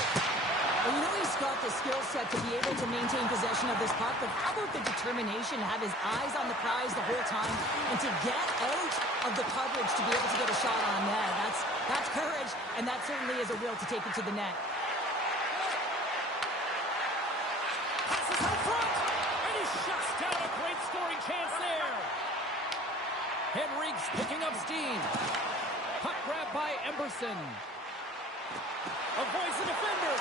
Well, you know he's got got the skill set to be able to maintain possession of this puck, but how about the determination to have his eyes on the prize the whole time and to get out of the coverage to be able to get a shot on net? That's courage, and that certainly is a will to take it to the net. Passes out front, and he shuts down a great scoring chance there. Henrique's picking up steam. Puck grab by Emberson. Avoids the defender.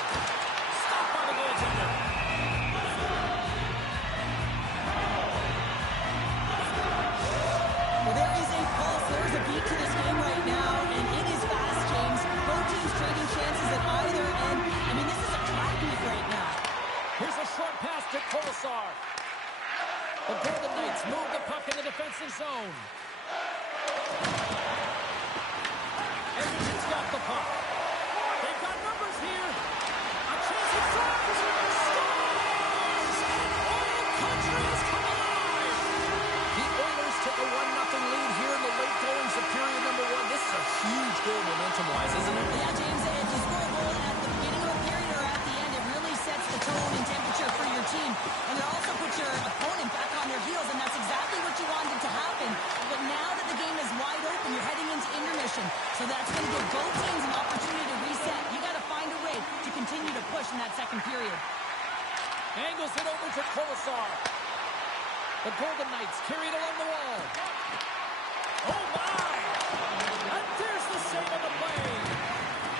Stopped by the goaltender. Well, there is a pulse. There's a beat to this game right now, and it is fast, James. Both teams trading chances at either end. I mean, this is a track meet right now. Here's a short pass to Kolesar. The Golden Knights move the puck in the defensive zone. Edmonton's got the puck. They've got numbers here. A chance in front. Scores! Oil Country has come alive. The Oilers took a 1-0 lead here in the late goings of period number 1. This is a huge goal momentum-wise, isn't it? Yeah, James, if you score a goal at the beginning of a period or at the end, it really sets the tone and temperature for your team. And it also puts your opponent back on their heels, and that's exactly what you wanted to happen. But now that the game is wide open, you're heading into intermission. So that's going to give both teams an opportunity to reset. You got to find a way to continue to push in that second period. Angles it over to Kolesar. The Golden Knights carry it along the wall. Oh, my! And there's the save on the play.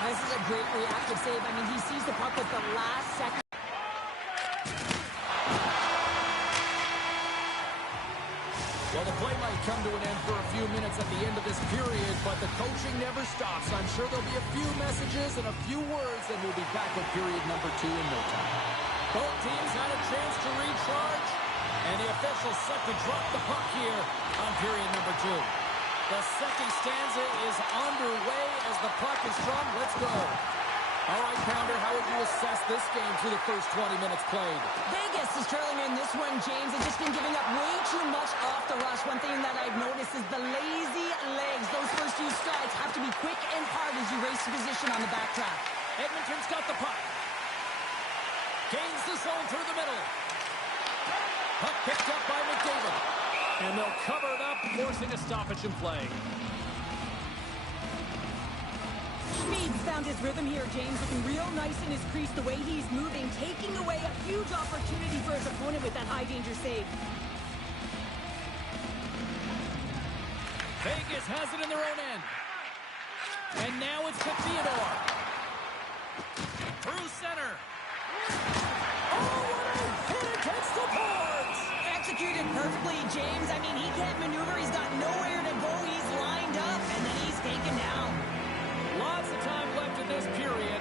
This is a great reactive save. I mean, he sees the puck with the last second. Well, the play might come to an end for a few minutes at the end of this period, but the coaching never stops. I'm sure there'll be a few messages and a few words, and we'll be back with period number 2 in no time. Both teams had a chance to recharge, and the officials set to drop the puck here on period number 2. The second stanza is underway as the puck is drummed. Let's go. All right, Pounder, how would you assess this game through the first 20 minutes played? Vegas is trailing in this one, James. They've just been giving up way too much off the rush. One thing that I've noticed is the lazy legs. Those first few strides have to be quick and hard as you race to position on the backtrack. Edmonton's got the puck. Gains the zone through the middle. Puck picked up by McDavid. And they'll cover it up, forcing a stoppage in play. Schmid's found his rhythm here, James, looking real nice in his crease, the way he's moving, taking away a huge opportunity for his opponent with that high-danger save. Vegas has it in their own end. And now it's to Theodore. Through center. Oh, what a hit against the boards! Executed perfectly, James. I mean, he can't maneuver. He's got nowhere to go. He's lined up, and then he's taken down. Lots of time left in this period.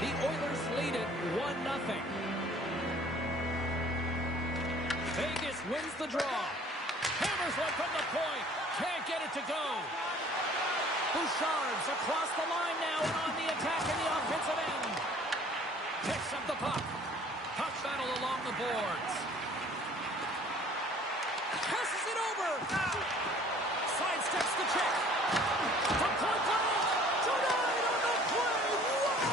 The Oilers lead it 1-0. Vegas wins the draw. Hammers one from the point. Can't get it to go. Bouchard's across the line now and on the attack in the offensive end. Picks up the puck. Puck battle along the boards. Passes it over. Sidesteps the check. From point blank. Tonight on the play. Whoa!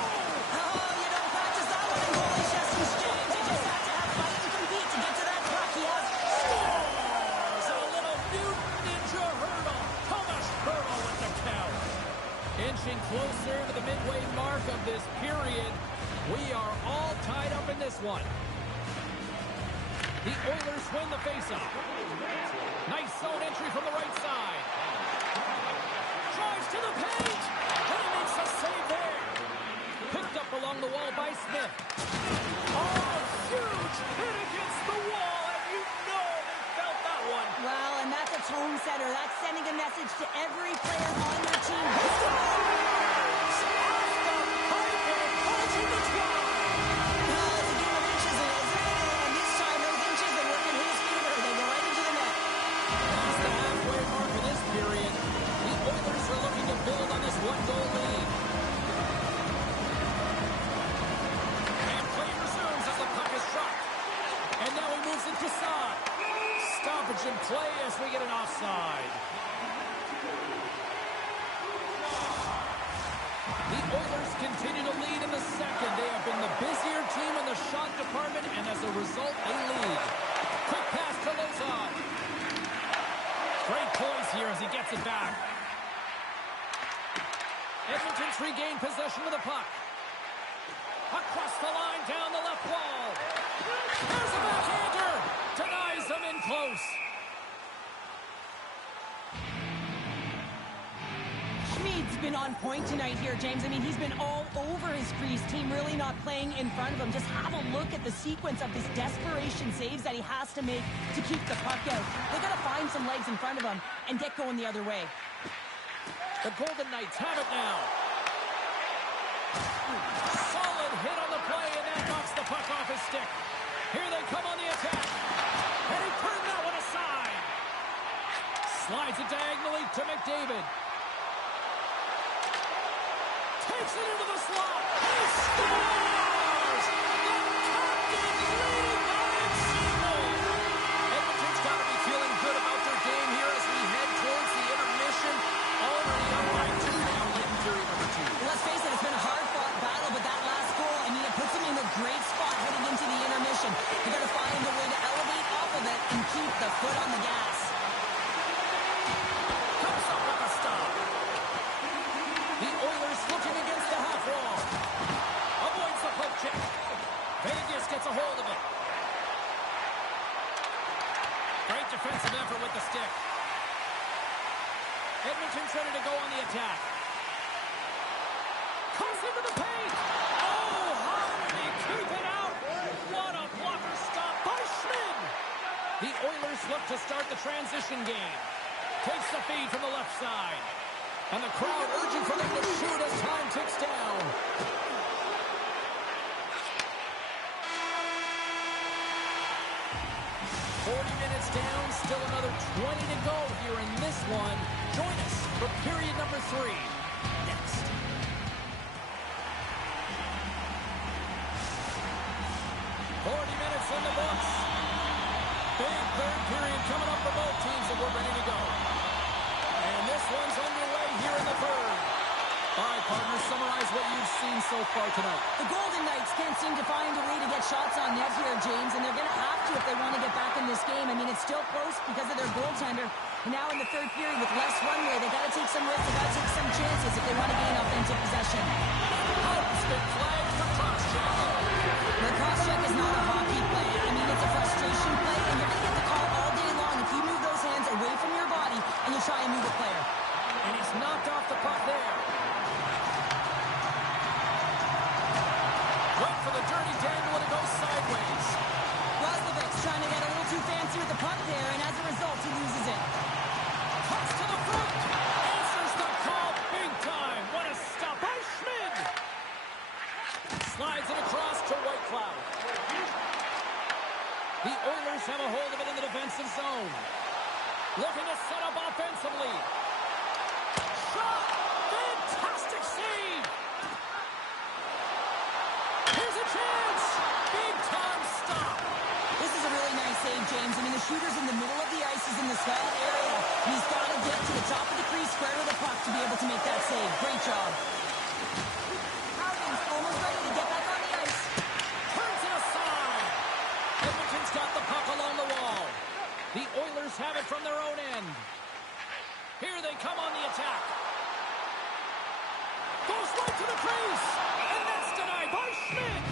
Oh, you don't practice that one in goalie sessions, James. You just have to have fight and compete to get to that puck. He has Scores! A little Mutant Ninja hurdle. Thomas Hurdle with the count. Inching closer to the midway mark of this period. We are all tied up in this one. The Oilers win the faceoff. Nice zone entry from the right side. Drives to the paint. And he makes a save there. Picked up along the wall by Smith. Oh, huge hit against the wall. And you know they felt that one. well, and that's a tone setter. That's sending a message to every player on their team. Build on this one-goal lead. And play resumes as the puck is dropped. And now he moves it to Saad. Stoppage in play as we get an offside. The Oilers continue to lead in the second. They have been the busier team in the shot department, and as a result, they lead. Quick pass to Lozon. Great poise here as he gets it back. Edmonton's regained possession of the puck. Across the line, down the left wall. There's a backhander. Denies him in close. Schmid's been on point tonight here, James. I mean, he's been all over his crease. Team really not playing in front of him. Just have a look at the sequence of his desperation saves that he has to make to keep the puck out. They got to find some legs in front of him and get going the other way. The Golden Knights have it now. Solid hit on the play, and that knocks the puck off his stick. Here they come on the attack. And he turned that one aside. Slides it diagonally to McDavid. Takes it into the slot. He scores! The captain leading by example. Edmonton's got to be feeling good about their game here as we head towards the intermission. Already up by 2 now in period number 2. Well, let's face it, it's been a hard-fought battle, but that last goal, I mean, it puts them in a great spot heading into the intermission. They got to find a way to elevate off of it and keep the foot on the gas. Comes up with a stop. The Oilers looking against the half wall. Avoids the poke check. Vegas gets a hold of it. Great defensive effort with the stick. Edmonton's ready to go on the attack. Comes into the paint. Oh, how did he keep it out? What a blocker stop by Schmid. The Oilers look to start the transition game. Takes the feed from the left side. And the crowd urging for them to shoot as time ticks down. Minutes down, still another 20 to go here in this one. Join us for period number 3. Next. 40 minutes in the books. Big third period coming up for both teams, and we're ready to go. And this one's underway here in the third. All right, partners, summarize what you've seen so far tonight. The Golden Knights can't seem to find a way to get shots on net here, James, and they're going to have to if they want to get back in this game. I mean, it's still close because of their goaltender. And now in the third period with less runway, they got to take some risks, they got to take some chances if they want to gain offensive possession. Out's been flagged for cross-check. The cross-check is not a hockey play. I mean, it's a frustration play, and you're going to get the call all day long if you move those hands away from your body and you try and move a player. And he's knocked off the puck there. Wait for the dirty dangle when it goes sideways. Roslovic's trying to get a little too fancy with the puck there, and as a result, he loses it. Toss to the front. Answers the call big time. What a stop by Schmid. Slides it across to Whitecloud. The Oilers have a hold of it in the defensive zone. Looking to set up offensively. Shot! Fantastic save! Here's a chance! Big time stop! This is a really nice save, James. I mean, the shooter's in the middle of the ice. He's in the slot area. He's got to get to the top of the crease, square to the puck to be able to make that save. Great job. Howden's almost ready to get back on the ice. Turns it aside! Edmonton's got the puck along the wall. The Oilers have it from their own end. Here they come on the attack. Goes right to the crease. And that's denied by Schmid.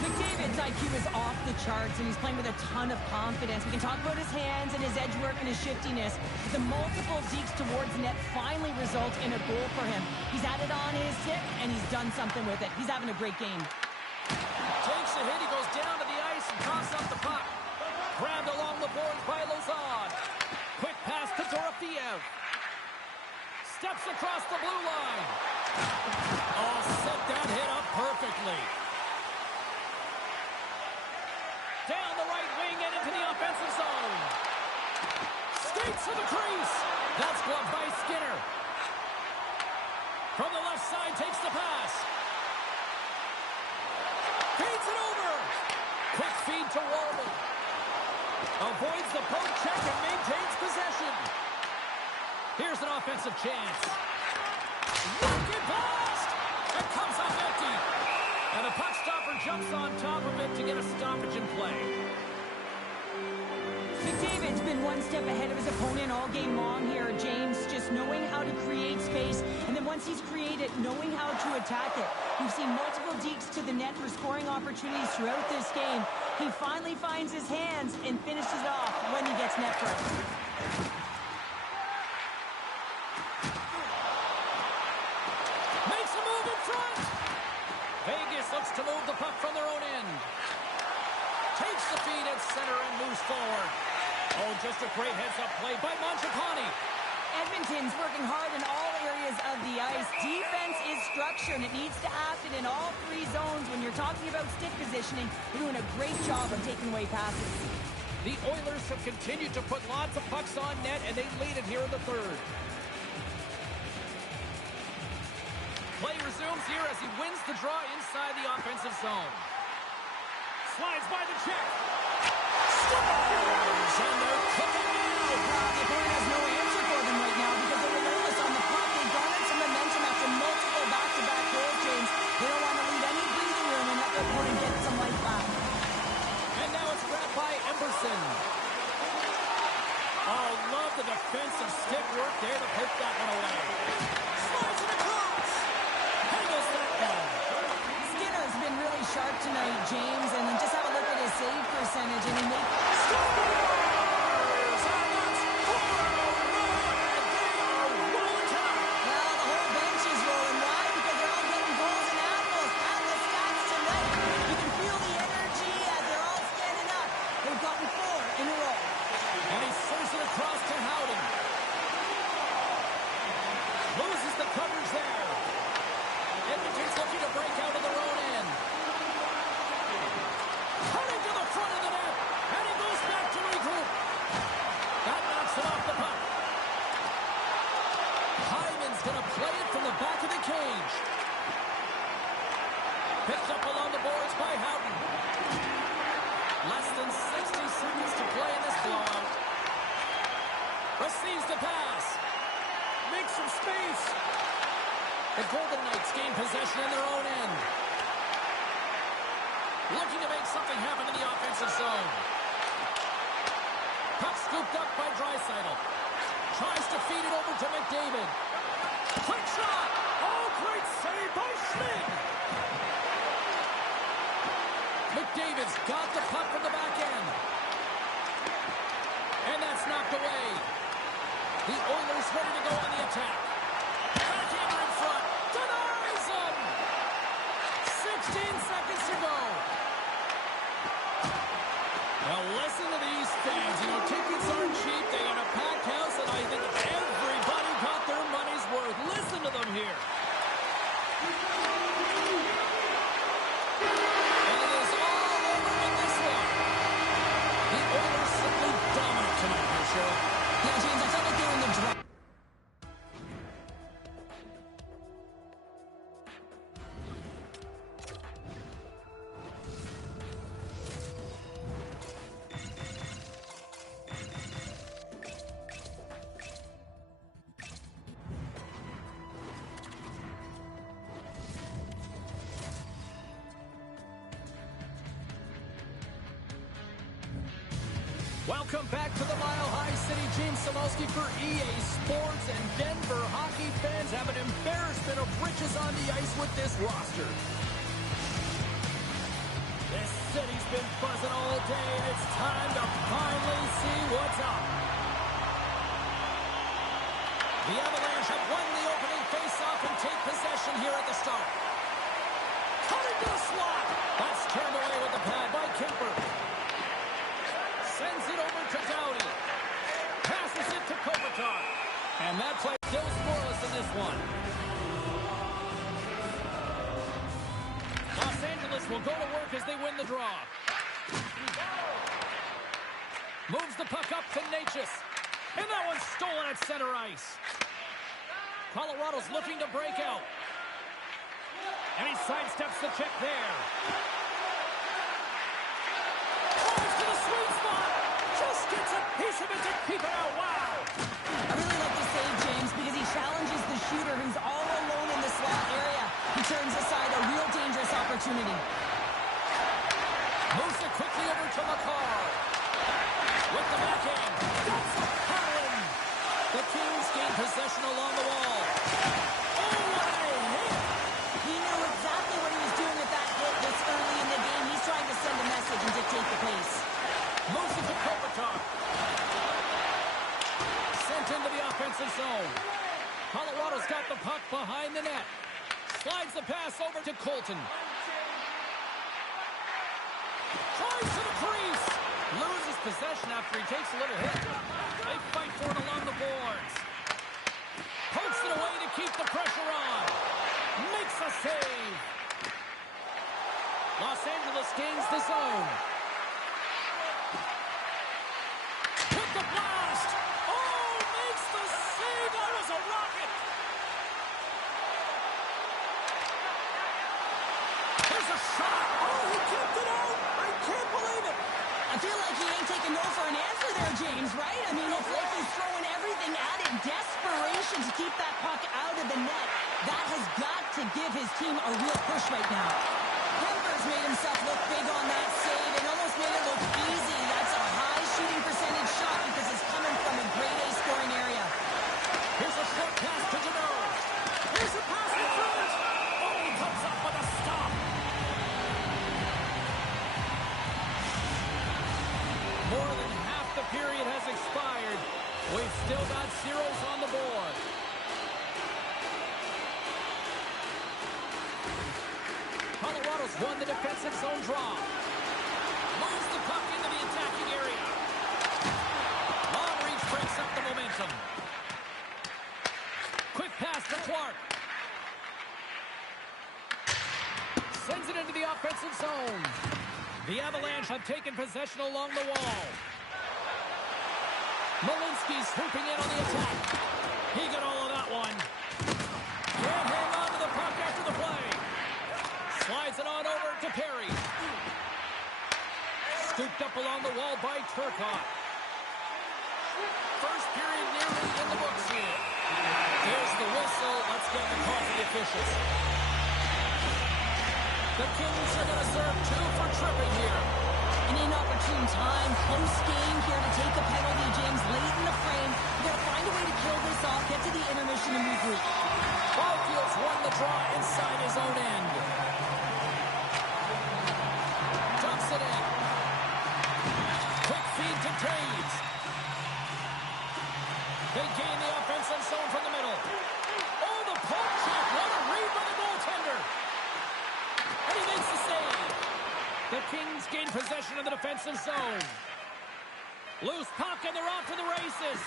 McDavid's IQ is off the charts, and he's playing with a ton of confidence. We can talk about his hands and his edge work and his shiftiness. The multiple dekes towards net finally result in a goal for him. He's added on his stick, and he's done something with it. He's having a great game. Takes a hit. He goes down to the ice and coughs up the puck. Grabbed along the boards by Lozon. Quick pass to Dorofeev. Steps across the blue line. Oh, set that hit up perfectly. Down the right wing and into the offensive zone. Skates to the crease. That's gloved by Skinner. From the left side, takes the pass. Feeds it over. Quick feed to Walden. Avoids the poke check and maintains possession. Here's an offensive chance. Wicked blast! It comes up empty. And the puck stopper jumps on top of it to get a stoppage in play. McDavid's been one step ahead of his opponent all game long here, James, just knowing how to create space, and then once he's created, knowing how to attack it. We've seen multiple dekes to the net for scoring opportunities throughout this game. He finally finds his hands and finishes off when he gets net front. Makes a move in front. Vegas looks to move the puck from their own end. Takes the feed at center and moves forward. Oh, just a great heads-up play by Mangiapane. Edmonton's working hard in all areas of the ice. Defense is structure, and it needs to happen in all three zones. When you're talking about stick positioning, they're doing a great job of taking away passes. The Oilers have continued to put lots of pucks on net, and they lead it here in the third. Play resumes here as he wins the draw inside the offensive zone. Slides by the check. Scores! And they're cooking now. The opponent has no answer for them right now because they're relentless on the puck. They garnered some momentum after multiple back-to-back goals, James. They don't want to leave any breathing room and let their opponent get some life back. And now it's grabbed by Emberson. Oh, love the defensive stick work there to poke that one away. Slides it across. Handles that one. Skinner's been really sharp tonight, James, and then just have a look at his save percentage, and he made... Scores! And that's 4 in a row, and they are rolling tonight. Well, the whole bench is rolling. Why? Because they're all getting goals and apples. And the stats tonight, you can feel the energy as they're all standing up. They've gotten 4 in a row. And he serves it across to Howden. Loses the coverage there. Edmonton's looking to break out of their own end. Cutting to the front of the net. And he goes back to regroup. That knocks it off the puck. Hyman's going to play it from the back of the cage. Picked up along the boards by Howden. Less than 60 seconds to play in this blowout. Receives the pass. Makes some space. The Golden Knights gain possession in their own end. Looking to make something happen in the offensive zone. Puck scooped up by Draisaitl. Tries to feed it over to McDavid. Quick shot. Oh, great save by Schmidt. McDavid's got the puck from the back end. And that's knocked away. The Oilers ready to go on the attack. Backhander in front. Denies him. 16 seconds to go. Now listen to these fans. You know, tickets aren't cheap. They got a packed house, and I think everybody got their money's worth. Listen to them here. And it is all over in this one. The Oilers simply dominant tonight, here, Cheryl. Yeah, James, I felt like they were in the draw. Welcome back to the Mile High City. James Cybulski for EA Sports, and Denver hockey fans have an embarrassment of riches on the ice with this roster. This city's been buzzing all day, and it's time to finally see what's up. The Avalanche have won the opening faceoff and take possession here at the start. Cutting to the slot. That's turned away with the pad by Kemper. Sends it over to Doughty. Passes it to Kopitar. And that play still scoreless in this one. Los Angeles will go to work as they win the draw. Moves the puck up to Necas. And that one's stolen at center ice. Colorado's looking to break out. And he sidesteps the check there. Drives to the sweet spot. Just gets a piece of it to keep it out. Wow. I really like to say, shooter who's all alone in the slot area. He turns aside a real dangerous opportunity. Moves it quickly over to McCarr. With the backhand. That's a Allen. The Kings gain possession along the wall. Oh, what a hit! He knew exactly what he was doing with that hit this early in the game. He's trying to send a message and dictate the pace. Moves it to Kopitar. Sent into the offensive zone. Colorado's got the puck behind the net. Slides the pass over to Colton. Tries to the crease. Loses possession after he takes a little hit. They fight for it along the boards. Pokes it away to keep the pressure on. Makes a save. Los Angeles gains the zone. With the blast. Oh, makes the save. That was a rocket. There's a shot. Oh, he kept it out. I can't believe it. I feel like he ain't taking no for an answer there, James, right? I mean, it's like he's throwing everything at it. Desperation to keep that puck out of the net. That has got to give his team a real push right now. Kemper's made himself look big on that save and almost made it look easy. That's a high shooting percentage shot because it's coming from a grade A scoring area. Here's a short pass to Janot. Here's a pass in front. Oh, he comes up with a stop. More than half the period has expired. We've still got zeros on the board. Colorado's won the defensive zone draw. Moves the puck into the attacking area. Long reach breaks up the momentum. Quick pass to Clark. Sends it into the offensive zone. The Avalanche have taken possession along the wall. Malinsky's swooping in on the attack. He got all of that one. Can't hang on to the puck after the play. Slides it on over to Perry. Scooped up along the wall by Turcotte. First period nearly in the books here. Here's the whistle. Let's get the call for the officials. The Kings are going to serve two for tripping here. An inopportune time, close game here to take a penalty, James, late in the frame. You got to find a way to kill this off, get to the intermission and regroup. Caulfield's won the draw inside his own end. Dumps it in. Quick feed to Taves. They gain the offensive zone from the middle. Oh, the poke check. What a read by the goaltender. And he makes the save. The Kings gain possession of the defensive zone. Loose puck, and they're off to the races.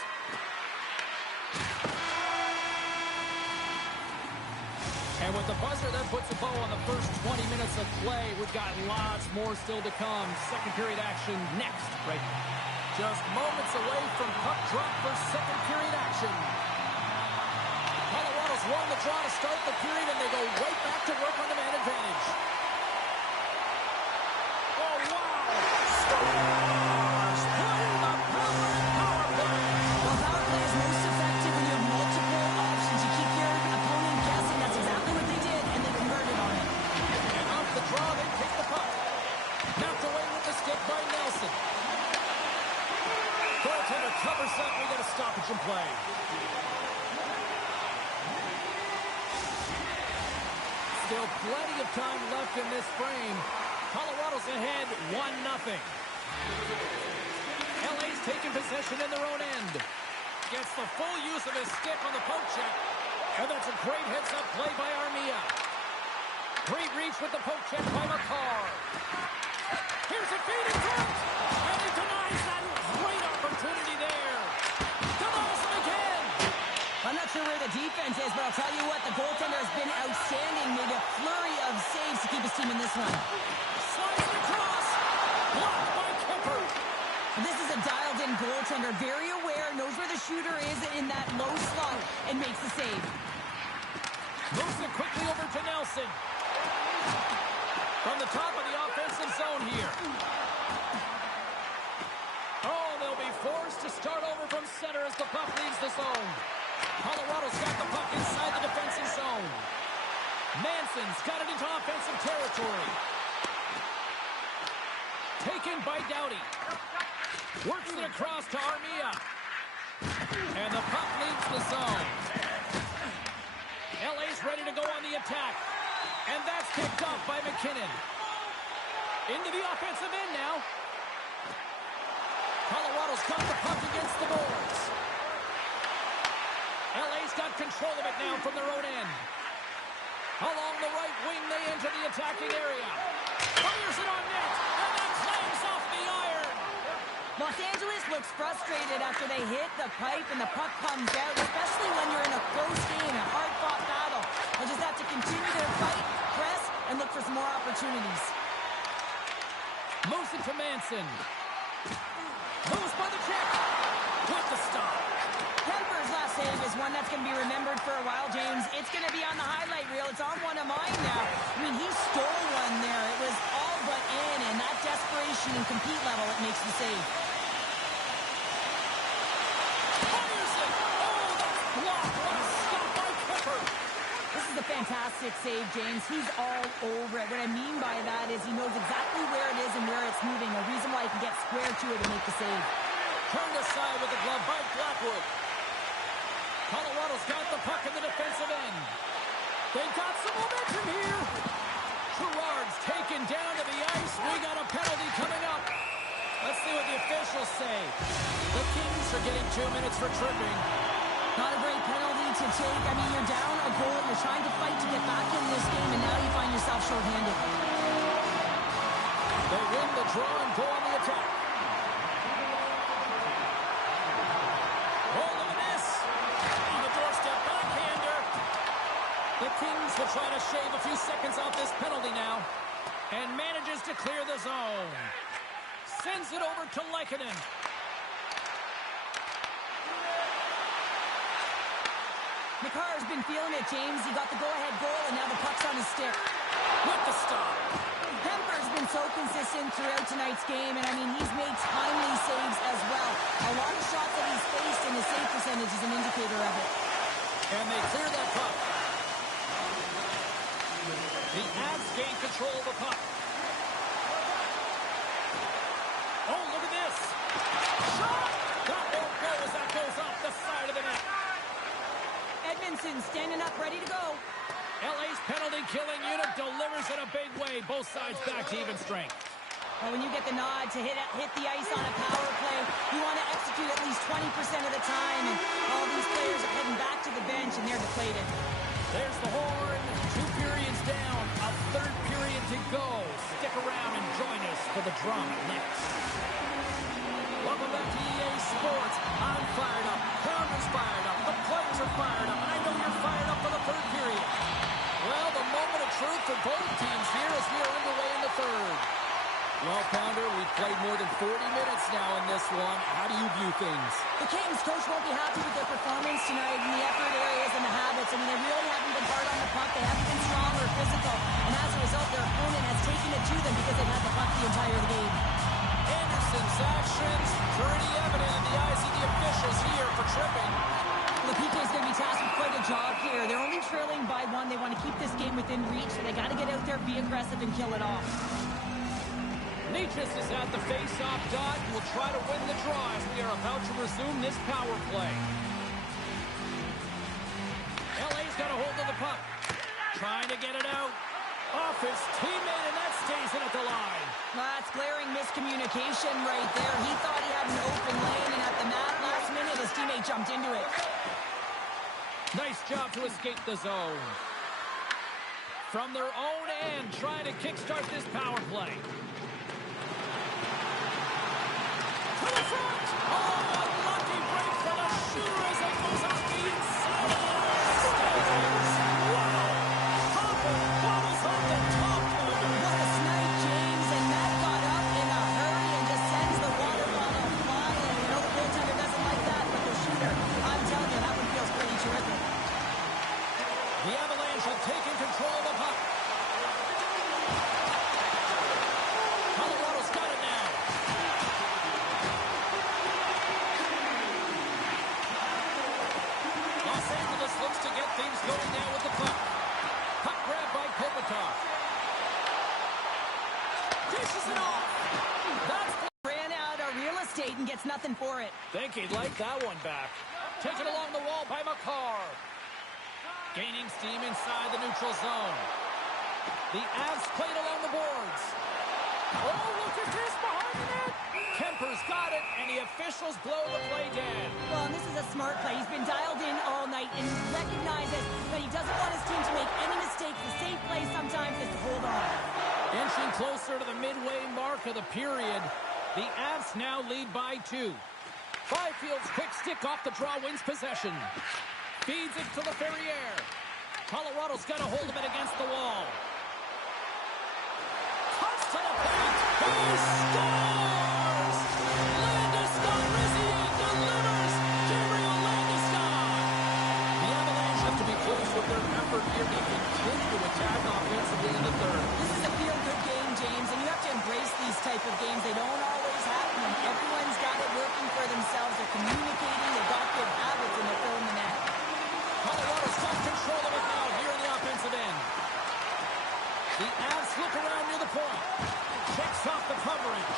And with the buzzer, that puts a bow on the first 20 minutes of play. We've got lots more still to come. Second period action next, right now. Just moments away from puck drop for second period action. Colorado's won the draw to start the period, and they go right back to work on the man advantage. Oh, wow! Scores! Playing the power play! Well, power play is most effective when you have multiple options. You keep your opponent guessing. That's exactly what they did, and they converted on it. And off the draw, they pick the puck. Knocked away with the stick by Nelson. Goaltender covers up. We get a stoppage in play. Still plenty of time left in this frame. Colorado's ahead 1-0. LA's taking possession in their own end. Gets the full use of his stick on the poke check. And that's a great heads-up play by Armia. Great reach with the poke check by McCarr. Here's a feed in front. And he denies that. Great opportunity there. Denies him again. I'm not sure where the defense is, but I'll tell you what, the goaltender has been outstanding. Made a flurry of saves to keep his team in this one. Slides it across. Blocked by Kemper. And this is a dialed-in goaltender, very aware, knows where the shooter is in that low slot, and makes the save. Moves it quickly over to Nelson. From the top of the offensive zone here. Oh, they'll be forced to start over from center as the puck leaves the zone. Colorado's got the puck inside the Manson's got it into offensive territory. Taken by Doughty. Works it across to Armia. And the puck leaves the zone. LA's ready to go on the attack. And that's picked up by McKinnon. Into the offensive end now. Colorado's got the puck against the boards. LA's got control of it now from their own end. Along the right wing, they enter the attacking area. Fires it on net, and that clangs off the iron. Los Angeles looks frustrated after they hit the pipe and the puck comes out, especially when you're in a close game, a hard-fought battle. They'll just have to continue to fight, press, and look for some more opportunities. Moves it to Manson. Moves by the check. With the stop. Kemper's last save is one that's going to be remembered for a while, James. It's going to be on the highlight reel. It's on one of mine now. I mean, he stole one there. It was all but in, and that desperation and compete level, it makes the save. Fires it. Oh, that's blocked. What a stop by Kemper. This is a fantastic save, James. He's all over it. What I mean by that is he knows exactly where it is and where it's moving. A reason why he can get square to it and make the save. Turned aside with the glove by Blackwood. Colorado's got the puck in the defensive end. They've got some momentum here. Gerard's taken down to the ice. We got a penalty coming up. Let's see what the officials say. The Kings are getting 2 minutes for tripping. Not a great penalty to take. I mean, you're down a goal. You're trying to fight to get back in this game, and now you find yourself shorthanded. They win the draw and go on the attack. Oh, look at this. On the doorstep, backhander. The Kings will try to shave a few seconds off this penalty now. And manages to clear the zone. Sends it over to Lehkonen. McCarr's been feeling it, James. He got the go-ahead goal, and now the puck's on his stick. With the stop. Kemper's been so consistent throughout tonight's game, and I mean, he's made timely saves as well. A lot of shots that he's faced, and his save percentage is an indicator of it. And they clear that puck. The Avs gain control of the puck. Oh, look at this. Shot! That won't go as that goes off the side of the net. Edmondson standing up, ready to go. LA's penalty-killing unit delivers in a big way. Both sides back to even strength. Well, when you get the nod to hit the ice on a power play, you want to execute at least 20% of the time, and all these players are heading back to the bench, and they're deflated. There's the horn. 2 periods down. A third period to go. Stick around and join us for the drama next. Welcome back to EA Sports. I'm fired up. Pounder's fired up. The players are fired up. And I know you're fired up for the third period. Well, the moment of truth for both teams here as we are underway in the third. Well, Pounder, we've played more than 40 minutes now in this one. How do you view things? The Kings coach won't be happy with their performance tonight in the effort areas and the habits. I mean, they really haven't been hard on the puck. They haven't been strong or physical. And as a result, their opponent has taken it to them because they've had the puck the entire game. Anderson's actions pretty evident in the eyes of the officials here for tripping. The PK is going to be tasked with quite a job here. They're only trailing by 1. They want to keep this game within reach, so they got to get out there, be aggressive, and kill it off. Nietzsche is at the face-off dot and will try to win the draw as we are about to resume this power play. LA's got a hold of the puck. Trying to get it out. Off his teammate, and that stays in at the line. That's glaring miscommunication right there. He thought he had an open lane, and at the last minute, his teammate jumped into it. Nice job to escape the zone. From their own end, trying to kickstart this power play. To the front! Oh, a lucky break for the shooter as it goes off the inside of the stands. Wow! Hopper bobbles off the top corner. What a snipe, James, and that got up in a hurry and just sends the water bottle flying. You know the goaltender doesn't like that, but the shooter, I'm telling you, that one feels pretty terrific. The Avalanche have taken control of the puck. plate and gets nothing for it. Think he'd like that one back. Taken along the wall by Makar. Gaining steam inside the neutral zone. The Avs played along the boards. Oh, look at this behind the net. Kemper's got it, and the officials blow the play dead. Well, and this is a smart play. He's been dialed in all night and recognizes that he doesn't want his team to make any mistakes. The safe play sometimes is to hold on. Inching closer to the midway mark of the period, the Avs now lead by 2. Byfield's quick stick off the draw wins possession. Feeds it to the Ferrier. Colorado's got a hold of it against the wall. Cuts to the point. He scores! Landeskog delivers. Gabriel Landeskog. The Avalanche have to be pleased with their effort here. They continue to attack offensively in the third. This is a feel-good game, James, and you have to embrace these type of games. They don't always happen, and everyone's got it working for themselves. They're communicating. They've got good habits, and they're filling the net. Colorado's got control of it now here in the offensive end. The Avs look around near the point. Checks off the coverage.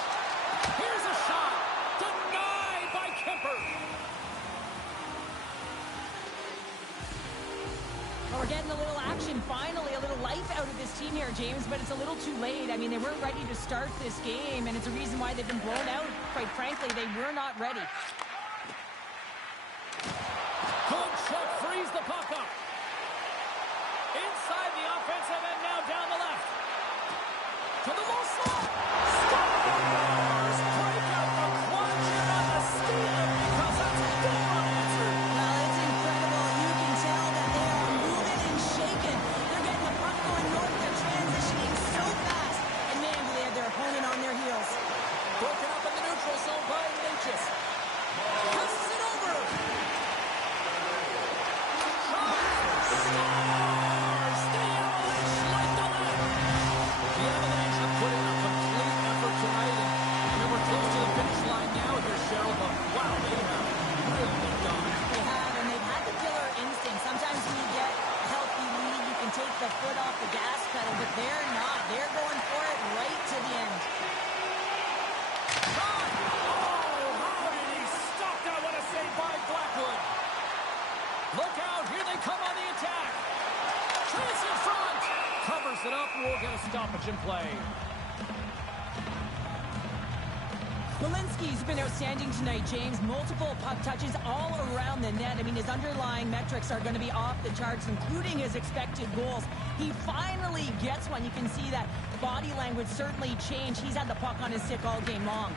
Here's a shot. Denied by Kemper. Well, we're getting a little action, finally, a little life out of this team here, James, but it's a little too late. I mean, they weren't ready to start this game, and it's a reason why they've been blown out. Quite frankly, they were not ready. Good check, frees the puck up. Inside the offensive end, now down the left. To the low slot. Scores! Break out the clutch and on the steal because that's a goal unanswered. Well, it's incredible. You can tell that they are moving and shaking. They're getting the puck going north. They're transitioning so fast. And man, do they have their opponent on their heels. Broken up in the neutral zone by Leachus. Passes it over. Scores! The Avalanche light the lead. The Avalanche have put in a complete effort tonight, and we're close to the finish line now here, Cheryl. But wow, they have really been dominant. They have, and they've had the killer instinct. Sometimes when you get a healthy lead, you can take the foot off the gas pedal, but they're not. They're going for it right to the end. Shot! Oh, how did he stop that? What a save by Blackwood. Look out, here they come on the attack. Chase in front. Covers it up, we'll get a stoppage in play. Walensky's been outstanding tonight, James. Multiple puck touches all around the net. I mean, his underlying metrics are going to be off the charts, including his expected goals. He finally gets one. You can see that body language certainly changed. He's had the puck on his stick all game long.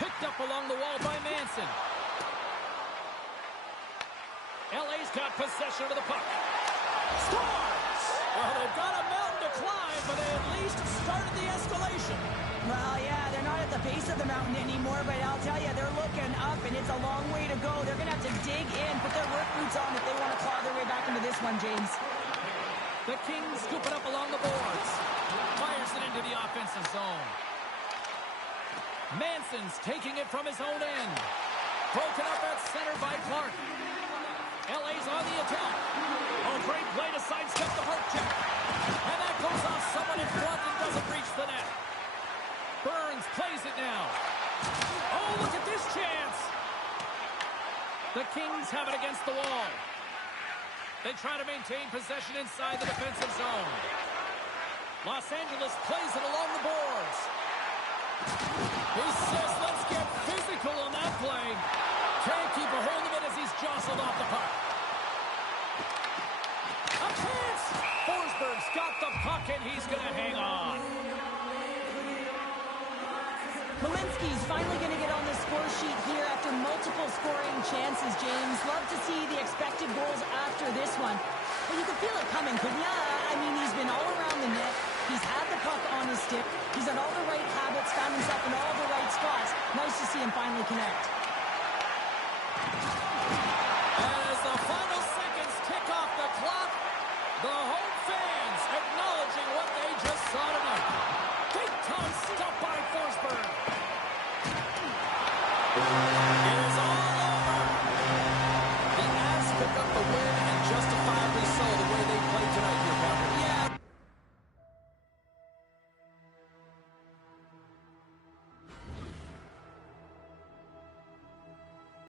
Picked up along the wall by Manson. LA's got possession of the puck. Scores! Well, they've got a mountain to climb, but they at least started the escalation. Well, yeah, they're not at the base of the mountain anymore, but I'll tell you, they're looking up, and it's a long way to go. They're going to have to dig in, put their work boots on if they want to claw their way back into this one, James. The Kings scoop it up along the boards. Fires it into the offensive zone. Manson's taking it from his own end. Broken up at center by Clark. LA's on the attack. Oh, great play to sidestep the poke check. And that goes off someone in front and doesn't reach the net. Burns plays it now. Oh, look at this chance. The Kings have it against the wall. They try to maintain possession inside the defensive zone. Los Angeles plays it along the boards. He says, let's get physical on that play. Can't keep a hold of it as he's jostled off the puck. A chance! Forsberg's got the puck and he's going to hang on. Walensky's finally going to get on the score sheet here after multiple scoring chances, James. Love to see the expected goals after this one. But you could feel it coming, couldn't you? I mean, he's been all around the net. He's had the puck on his stick. He's had all the right habits, found himself in all the right spots. Nice to see him finally connect. As the final seconds tick off the clock, the home fans acknowledging what they just saw tonight. Big time stop by Forsberg.